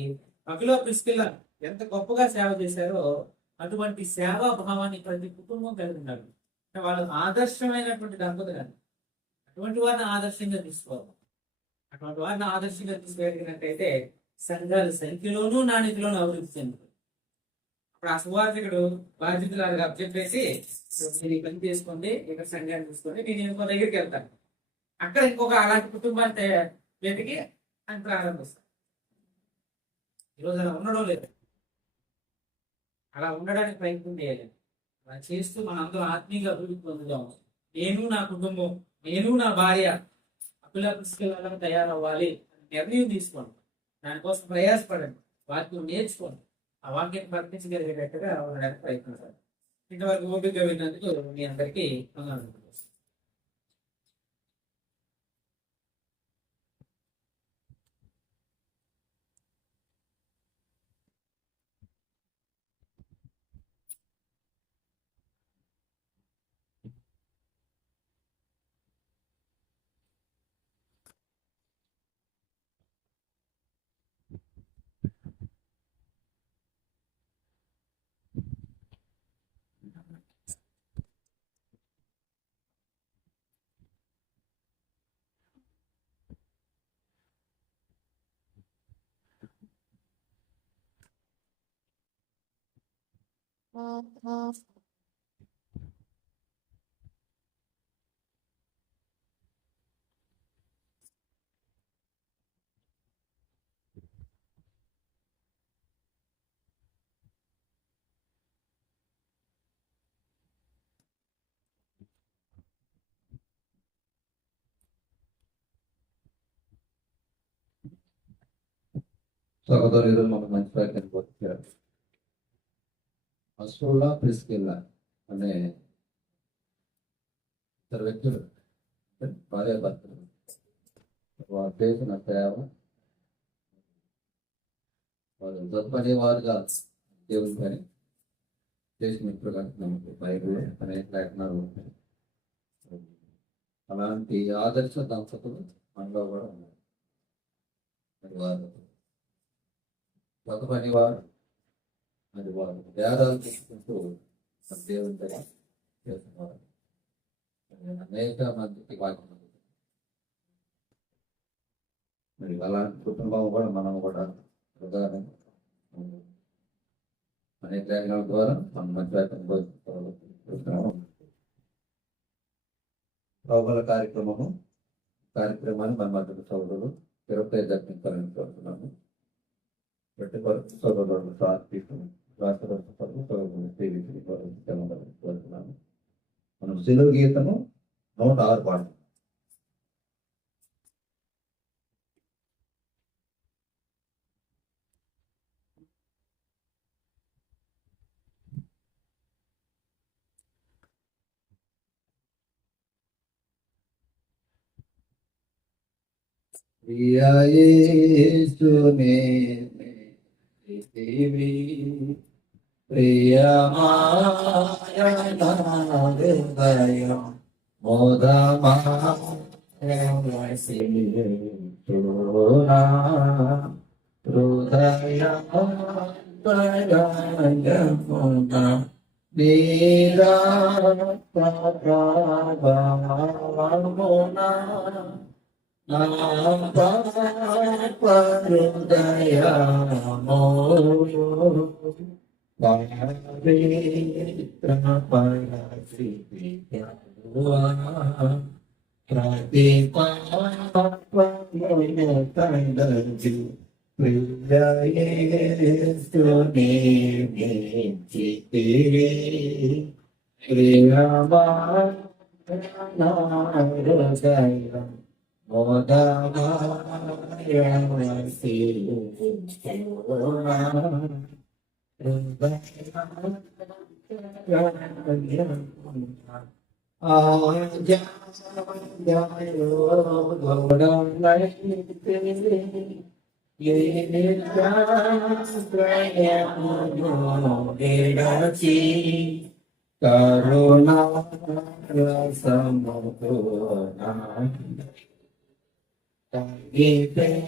అఖిల ప్రిస్కిల్లా ఎంత గొప్పగా సేవ చేశారో అటువంటి సేవా భావాన్ని ప్రతి కుటుంబం కలిగి ఉండాలి. వాళ్ళు ఆదర్శమైనటువంటి దంపతులు, అటువంటి వారిని ఆదర్శంగా తీసుకోవాలి. అటువంటి వారిని ఆదర్శంగా తీసుకెళ్ళినట్టయితే సంఘాల సంఖ్యలోనూ నాణ్యతలోనూ అభివృద్ధి చెందుతుంది. అప్పుడు ఆ సువార్థకుడు బాధ్యతలు చెప్పేసి మీరు ఈ పని చేసుకోండి, ఇక్కడ సంఘాన్ని చూసుకోండి, నేను ఇంకో దగ్గరికి వెళ్తాను, అక్కడ ఇంకొక అలాంటి కుటుంబాన్ని వెతికి అని ప్రారంభిస్తాను. ఈరోజు అలా ఉండడం లేదు. అలా ఉండడానికి ప్రయత్నం చేయాలి. అలా చేస్తూ మనందరం ఆత్మీయంగా అభివృద్ధి పొందుదాం. నేను నా కుటుంబం, నేను నా భార్య అప్పుల పుస్తకాలను తయారవ్వాలి అని నిర్ణయం తీసుకోండి. దానికోసం ప్రయాసపడండి, వాక్యం నేర్చుకోండి, ఆ వాక్యం ప్రకటించగలిగేటట్టుగా ఉండడానికి ప్రయత్నించాలి. ఇంతవరకు ఓపికగా విన్నందుకు మీ అందరికీ వందనాలు. సహోదరులు మన మంచి ప్రయత్నం వచ్చారు. అసూలా ప్రిస్కిల్లా అనే ఇద్దరు వ్యక్తులు, భార్య భర్తలు, వారు చేసిన సేవ, వాళ్ళు దొరకని వారుగా దేవుని పని చేసినట్లుగా మనకు బైబిల్ అనేక లేఖనాలు ఉంటాయి. అలాంటి ఆదర్శ దంపతులు మనలో కూడా ఉన్నారు. వారు ఒక పనివారు మరి వారు వేదాలు తీసుకుంటూ మన దేవుని దగ్గర చేస్తున్నారు. అనేక మందికి వాక్యం మరి అలాంటి కుటుంబం కూడా మనం కూడా ఉదాహరణ అనేక లేఖనాల ద్వారా మన మధ్య ప్రభుల కార్యక్రమాన్ని మన మధ్య సోదరులు తిరుపతి జరిపించాలని కోరుతున్నాము. ప్రతి కొరకు సోదరులు కోరుతున్నాము. మనం సిలువ గీతము 106 పాట. ప్రియేసునే దేవి ప్రియమాయణాదయం మోదమాయసితునా హృదయమున నీరాపరాభమునా కరుణా సమూనా Because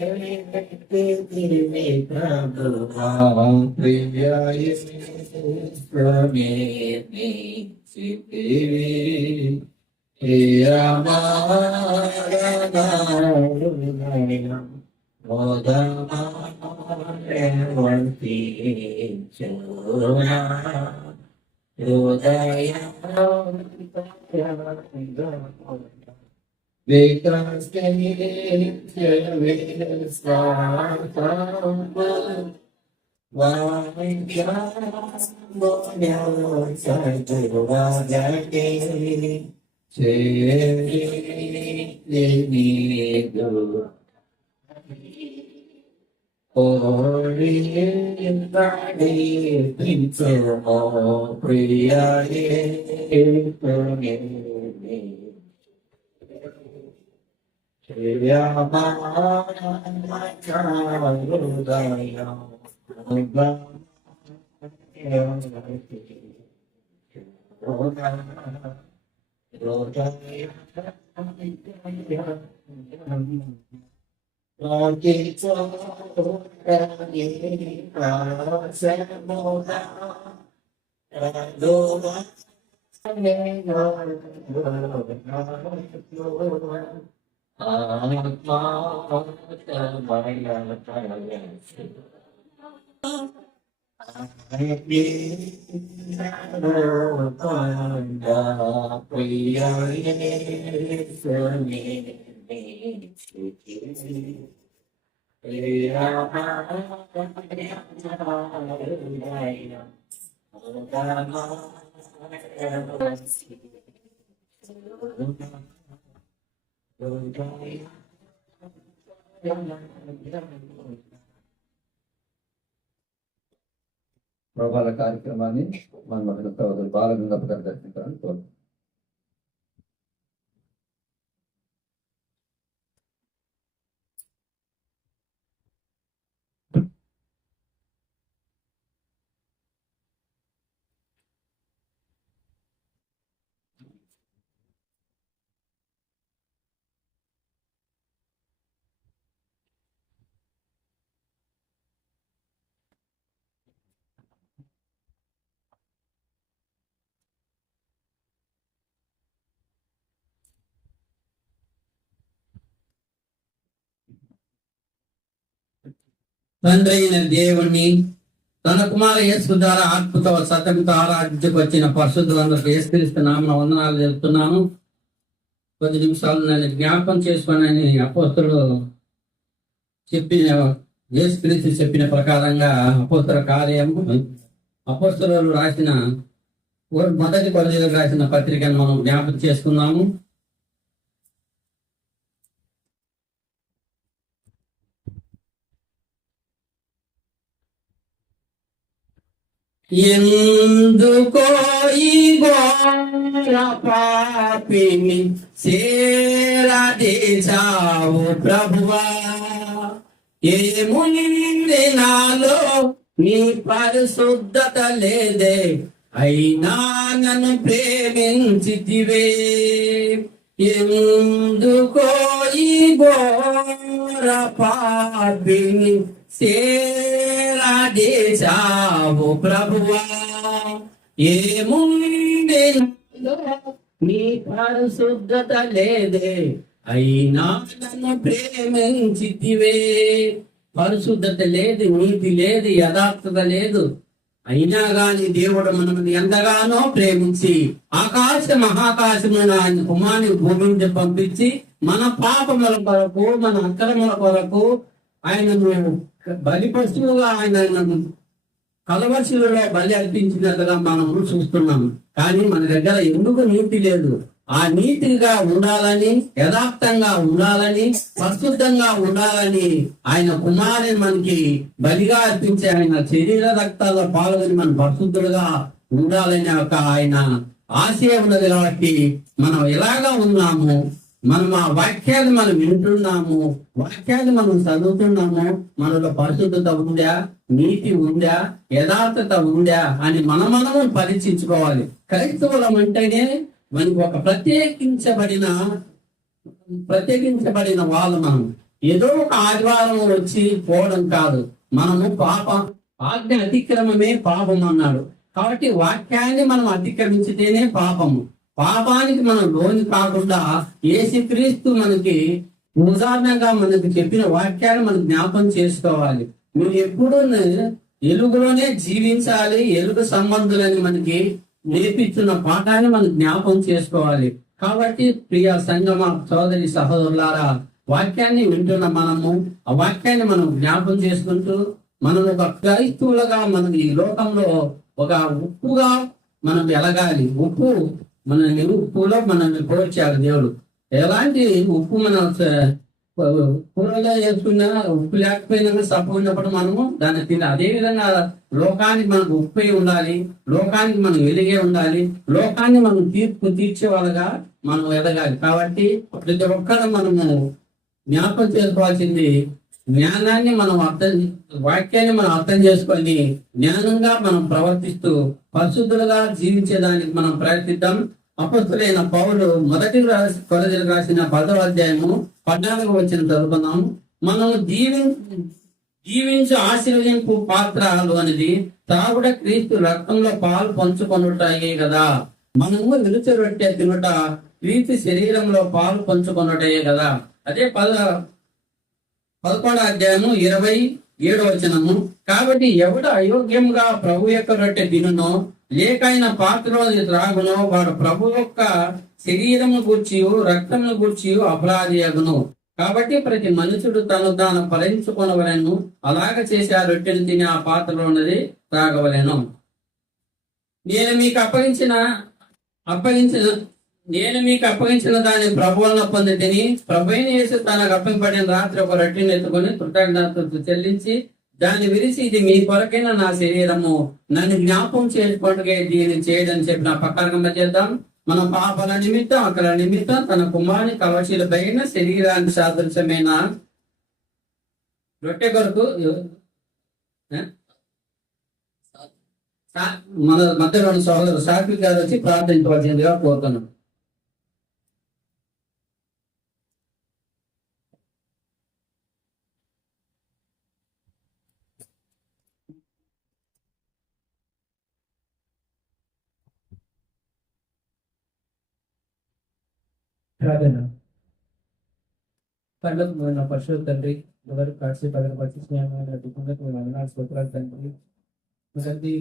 ప్రభాల కార్యక్రమాన్ని మన మధ్య సోదరులు బాలగంగప్ప గారు దర్శించాలని కోరుతున్నాను. తండ్రి అయిన దేవుణ్ణి తన కుమార యేసు ద్వారా ఆత్మతో సత్యంతో ఆరాధించుకు వచ్చిన పరిశుద్ధులందరికీ యేసుక్రీస్తు నామమున వందనాలు చెప్తున్నాను. కొద్ది నిమిషాలు నన్ను జ్ఞాపకం చేసుకుని అపోస్తలుడు చెప్పిన యేసుక్రీస్తు చెప్పిన ప్రకారంగా అపోస్తల కార్యము అపోస్తలులు రాసిన మొదటి కొరింథీయులకు రాసిన పత్రికను మనం జ్ఞాపకం చేసుకున్నాము. ఎందుకో ఈ ఘోర పాపిని చేరదీశావు ప్రభువా, ఏముంది నాలో నీ పరిశుద్ధత లేదే, అయినా నన్ను ప్రేమించితివే. ఎందుకో ఈ ఘోర పాపిని చేరదీశావు ప్రభువా, ఏముంది నాలో నీ పరిశుద్ధత లేదే, అయినా నన్ను ప్రేమించితివే. పరిశుద్ధత లేదు, నీతి లేదు, యథార్థత లేదు, అయినా గాని దేవుడు మనల్ని ఎంతగానో ప్రేమించి ఆకాశ మహాకాశములను ఆయన కుమారుని భూమి నుంచి పంపించి మన పాపముల కొరకు మన అక్రముల కొరకు ఆయనను బలి పశువుగా ఆయనను కలవశిలో బలి అర్పించినట్టుగా మనం చూస్తున్నాము. కానీ మన దగ్గర ఎందుకు నీతి లేదు? ఆ నీతిగా ఉండాలని, యథార్థంగా ఉండాలని, పరిశుద్ధంగా ఉండాలని ఆయన కుమారుని మనకి బలిగా అర్పించి ఆయన శరీర రక్తాల్లో పాల్గొని మన పరిశుద్ధులుగా ఉండాలని ఒక ఆయన ఆశయం ఉన్నది. కాబట్టి మనం ఎలాగా ఉన్నాము, మనం ఆ వాక్యాలు మనం వింటున్నాము, వాక్యాలు మనం చదువుతున్నాము, మనలో పరిశుద్ధత ఉందా, నీతి ఉందా, యథార్థత ఉందా అని మనము పరీక్షించుకోవాలి. క్రైస్తవులం అంటేనే మనకు ఒక ప్రత్యేకించబడిన వాళ్ళు. మనం ఏదో ఒక ఆదివారం వచ్చి పోవడం కాదు. మనము ఆజ్ఞ అతిక్రమమే పాపం అన్నాడు. కాబట్టి వాక్యాన్ని మనం అతిక్రమించితేనే పాపము. పాపానికి మనం లోను కాకుండా యేసుక్రీస్తు మనకి ఉదాహరణగా మనకు చెప్పిన వాక్యాన్ని మనం జ్ఞాపం చేసుకోవాలి. మీరు ఎప్పుడు ఎలుగులోనే జీవించాలి, ఎలుగు సంబంధులని మనకి నేర్పిస్తున్న పాఠాన్ని మనం జ్ఞాపం చేసుకోవాలి. కాబట్టి ప్రియ సంగమ సోదరి సహోదరులారా, వాక్యాన్ని వింటున్న మనము ఆ వాక్యాన్ని మనం జ్ఞాపం చేసుకుంటూ మనం ఒక క్రైస్తవులుగా మనం ఈ లోకంలో ఒక ఉప్పుగా మనం ఎలగాలి. ఉప్పు మనల్ని ఉప్పులో మనల్ని పోర్చాడు దేవుడు. ఎలాంటి ఉప్పు మనం కూరలో వేసుకున్నా ఉప్పు లేకపోయినా సప్పు ఉన్నప్పుడు మనము దాన్ని తినాలి. అదే విధంగా లోకానికి మనకు ఉప్పై ఉండాలి, లోకానికి మనం వెలిగే ఉండాలి, లోకాన్ని మనం తీర్పు తీర్చే వాళ్ళగా మనం ఎదగాలి. కాబట్టి ప్రతి ఒక్కరు మనము జ్ఞాపకం చేసుకోవాల్సింది జ్ఞానాన్ని మనం వాక్యాన్ని మనం అర్థం చేసుకొని జ్ఞానంగా మనం ప్రవర్తిస్తూ పరిశుద్ధులుగా జీవించేదానికి మనం ప్రయత్నిద్దాం. అపొస్తలుడైన పౌలు మొదటి కొరింథీయులకు రాసిన 10వ అధ్యాయము 14వ వచనం చదువుకున్నాం. మనం జీవించు ఆశీర్వదింపు పాత్రలు అనేది తాగుడ క్రీస్తు రక్తంలో పాలు పంచుకొనుటాయే కదా. మనము నిలుచు రొట్టె తినుట క్రీస్తు శరీరంలో పాలు పంచుకొనుటయే కదా. అదే 11వ అధ్యాయము 27వ వచనము. కాబట్టి ఎవడు అయోగ్యముగా ప్రభు యొక్క రొట్టె తినునో లేక ఆయన పాత్రలో త్రాగునో వాడు ప్రభు యొక్క శరీరము గూర్చి రక్తమును గూర్చి అపరాధి అగును. కాబట్టి ప్రతి మనుషుడు తను తాను ఫలించుకొనవలెను, అలాగ చేసి ఆ రొట్టెను తిని ఆ పాత్రలో ఉన్నది త్రాగవలెను. నేను మీకు అప్పగించిన దాన్ని ప్రభువులను పొంది తిని ప్రభువైన యేసు తనకు అప్పగింపబడిన రాత్రి ఒక రొట్టెను ఎత్తుకొని కృతజ్ఞతలు చెల్లించి దాన్ని విరిచి, ఇది మీ కొరకైన నా శరీరము, నన్ను జ్ఞాపకం చేసుకుంటే దీన్ని చేయదని చెప్పిన ప్రకారంగా చేద్దాం. మన పాపల నిమిత్తం అక్కడ నిమిత్తం తన కుమారుని కవచీలపైన శరీరానికి సాదృశ్యమైన రొట్టె కొరకు మన మధ్యలో సహోదరు సాక్షి గారు వచ్చి ప్రార్థించవలసిందిగా కోరుతున్నాను. ప్రార్థన. పనులకు నా పశువులు తండ్రి ఎవరు కాచి పదవి పరిశీలన వందనాలు స్తోత్రాలు తండ్రి. తండ్రి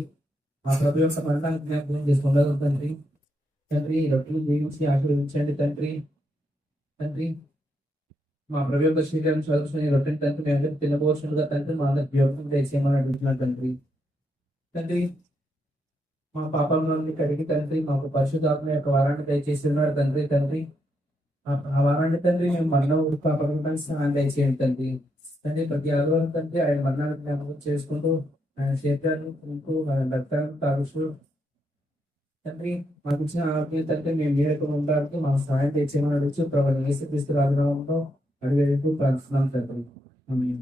ఆ ప్రభు యొక్క మరణాన్ని జ్ఞాపకం చేసుకున్నారు తండ్రి. తండ్రి రొట్టెలు దీవించి ఆశీర్వదించండి తండ్రి. తండ్రి మా ప్రభు యొక్క శరీరం చదువుకుని రొట్టెని తండ్రి మేము అందరూ తినబోచుగా తండ్రి మా అందరికి యోగం దయచేయమని అడుగుతున్నాను తండ్రి. తండ్రి మా పాపం నుండి కడిగి తండ్రి మాకు పరిశుద్ధాత్మ యొక్క వారాన్ని దయచేసి ఉన్నాడు తండ్రి. తండ్రి ఆ వారాన్ని తండ్రి మేము మరణం కాపాడుకోవడానికి సహాయం దయచేయండి తండ్రి. తండ్రి ప్రతి ఆదివారం తండ్రి ఆయన మరణాన్ని జ్ఞాపకం చేసుకుంటూ ఆయన శరీరాన్ని తింటూ ఆయన రక్తాన్ని తాగుతూ తండ్రి మాకు ఇచ్చిన ఆరోగ్యం తండ్రి మేము మీరకు ఉండడానికి మాకు సహాయం తెచ్చేయమని అడుగుతూ ప్రభు యేసుక్రీస్తు రాజనామంలో అడిగేందుకు ప్రార్థిస్తున్నాం తండ్రి. ఆమేన్.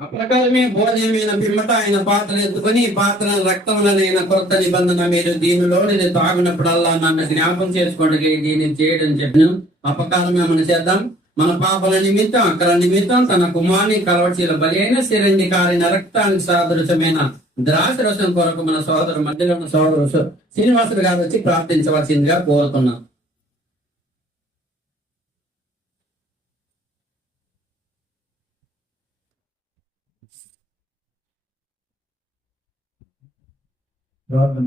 అప్రకారమే భోజనమైన పిమ్మట ఆయన పాత్రను ఎత్తుకొని ఈ పాత్ర రక్తములనైన కొత్త నిబంధన మీరు దీనిలో నేను తాగినప్పుడల్లా నన్ను జ్ఞాపం చేసుకోండి దీన్ని చేయడం చెప్పిన అపకారమే మనం చేద్దాం. మన పాపల నిమిత్తం అక్కల నిమిత్తం తన కుమారుని కలవచీల బలి అయిన సిరండి కారిన రక్తానికి సాదృశ్యమైన ద్రాక్ష రసం కొరకు మన సోదరు మధ్యలో ఉన్న సోదరు శ్రీనివాసుడు గారు వచ్చి ప్రార్థించవలసిందిగా కోరుతున్నాం. ప్రార్థన.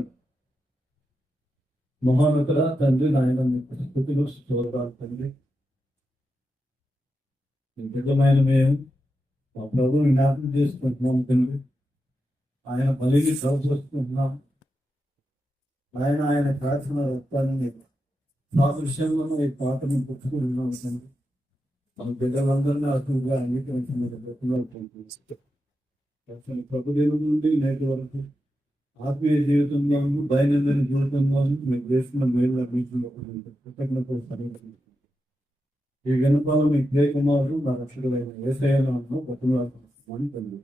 మహోన్నతుల తండ్రి నాయన మీకు స్తుతులు స్తోత్రాలు తండ్రి. నిజమైన మేము మా ప్రభువుని జ్ఞాపకం చేసుకుంటున్నాం తండ్రి. ఆయన బలిని సమర్పిస్తున్నాం. ఆయన ప్రార్థన రక్తాన్ని మీకు సాదృశ్యంలో ఈ పాటను పుచ్చుకుంటున్నాం తండ్రి. మన బిడ్డలందరినీ అటుగా అంగీకరించిన బ్రతుకులు ప్రభుదేవుడి నుండి నేటి వరకు ఆత్మీయ జీవితంలోనూ దైనందిన జీవితంలోనూ మీకు చేస్తున్న మేలు కృతజ్ఞతలు సమర్పించుకుంటున్నాం. ఈ వినపాలు మీ ప్రియకుమారుడు నా రక్షకుడైన యేసయ్యను బతుకులాడుతున్నామని తండ్రి.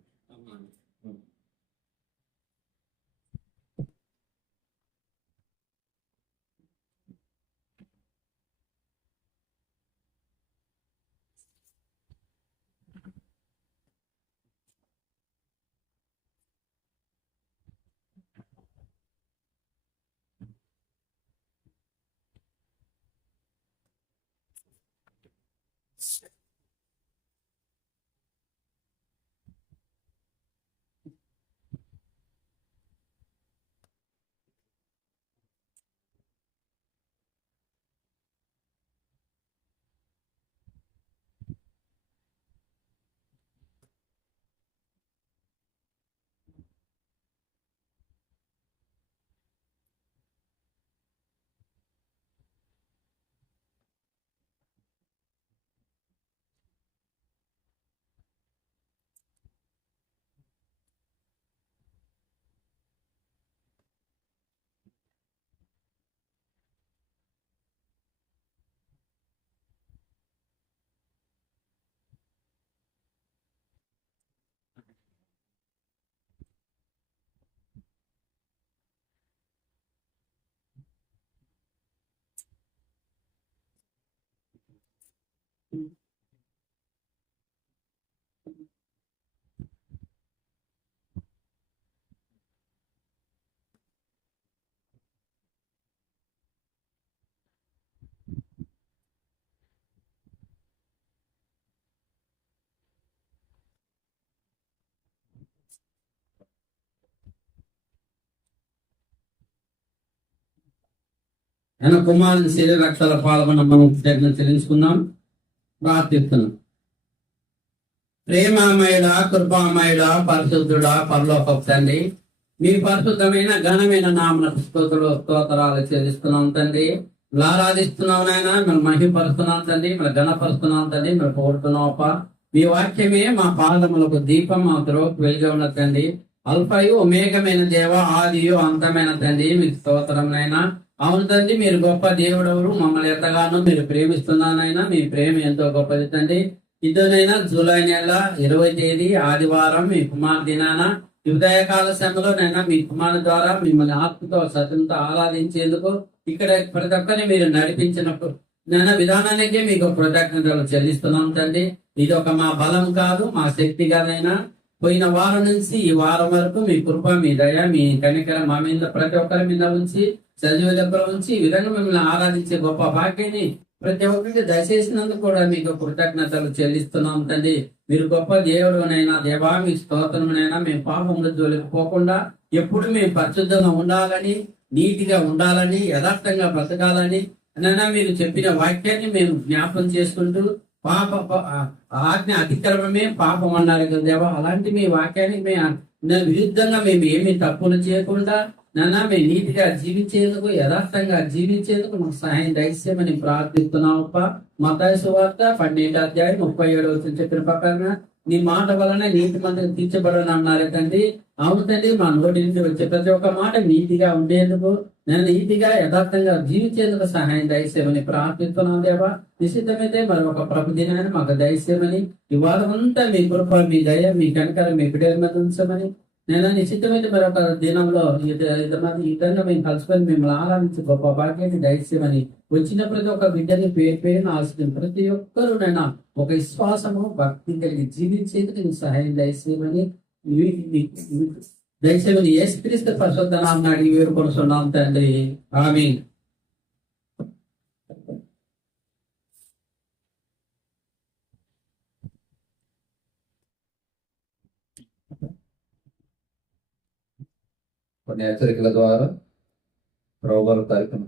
ఆయన కుమారుని శరీర రక్షల పాల్గొన్న మనం చెల్లించుకుందాం, ప్రార్థిస్తున్నాం. ప్రేమామయుడ, కృపామయుడ, పరిశుద్ధుడా, పరలోకపు తండ్రి, మీ పరిశుద్ధమైన ఘనమైన నామమునకు స్తోత్రాలు చెల్లిస్తున్నాం తండ్రి. ఆరాధిస్తున్నాం నాయన, మేము మహిమపరుస్తున్నాం తండ్రి, మేము ఘనపరుస్తున్నాం తండ్రి, మేము పొగుడుతున్నాం. మీ వాక్యమే మా పాదములకు దీపం, మా త్రోకు వెలుగు ఉన్న తండ్రి. అల్ఫయు ఒమేఘమైన దేవ, ఆదియు అంతమైన తండ్రి, మీకు స్తోత్రం నైనా. అవును తండ్రి, మీరు గొప్ప దేవుడెవరు, మమ్మల్ని ఎంతగానో మీరు ప్రేమిస్తున్నానైనా. మీ ప్రేమ ఎంతో గొప్పది తండ్రి. ఇదనైనా జూలై నెల 20 తేదీ ఆదివారం మీ కుమార్ దినాన ఉదయకాల సమయంలోనైనా మీ కుమారు ద్వారా మిమ్మల్ని ఆత్మతో సత్యంతో ఆరాధించేందుకు ఇక్కడ ప్రతి ఒక్కరిని మీరు నడిపించినప్పుడు నేను విధానానికే మీకు కృతజ్ఞతలు చెల్లిస్తున్నాం తండ్రి. ఇది ఒక మా బలం కాదు, మా శక్తి కాదైనా పోయిన వారం నుంచి ఈ వారం వరకు మీ కృప, మీ దయ, మీ కనికర మా మీద ప్రతి ఒక్కరి మీద ఉంచి సజీవ దగ్గర ఉంచి ఈ విధంగా మిమ్మల్ని ఆరాధించే గొప్ప భాగ్యాన్ని ప్రతి ఒక్కరికి దయచేసినందుకు కూడా మీకు కృతజ్ఞతలు చెల్లిస్తున్నాం తండ్రి. మీరు గొప్ప దేవుడునైనా దేవా, మీ స్తోత్రమునైనా మేము పాపముల జోలికి పోకుండా ఎప్పుడు మేము పరిశుద్ధంగా ఉండాలని, నీతిగా ఉండాలని, యథార్థంగా బ్రతకాలని నైనా మీరు చెప్పిన వాక్యాన్ని మేము జ్ఞాపం చేసుకుంటూ ఆజ్ఞ అతిక్రమమే పాపం అన్నారు కదా దేవా. అలాంటి మీ వాక్యానికి మేము విరుద్ధంగా మేము ఏమి తప్పులు చేయకుండా నాన్న మేము నీతిగా జీవించేందుకు, యథార్థంగా జీవించేందుకు మాకు సహాయం దయచేయమని ప్రార్థిస్తున్నామప్ప. మత్తయి సువార్త 12:37 చెప్పిన ప్రకారంగా నీ మాట వలన నీతి మందిని తీర్చబడని అన్నారు తండ్రి. అవును తండ్రి, మా నోటి నుంచి వచ్చే ప్రతి ఒక్క మాట నీతిగా ఉండేందుకు, నేను నీతిగా యథార్థంగా జీవించేందుకు సహాయం దయచేయమని ప్రార్థిస్తున్నాం దేవా. నిశ్చితమైతే మరి ఒక ప్రభు దినాన్ని మాకు దయచేయమని, ఇవాళ అంతా మీ కృప, మీ దయ, మీ కనికర మీ బిడ్డల మీద ఉంచమని నేను నిశ్చితమైతే మరి ఒక దినంలో ఈ విధంగా మేము కలుసుకొని మిమ్మల్ని ఆరాధించి గొప్ప భాగ్యాన్ని దయచేయమని వచ్చిన ప్రతి ఒక్క బిడ్డని పేరున ఆశించిన ప్రతి ఒక్కరూ నైనా ఒక విశ్వాసము, భక్తి కలిగి జీవించేందుకు నీకు సహాయం దయచేయమని దయచేయమని యేసుక్రీస్తు పరిశుద్ధ నామమున అడిగి వేడుకొనుచున్నాం తండ్రి. ఆమేన్. కొన్ని హెచ్చరికల ద్వారా ప్రభువారు కార్యక్రమం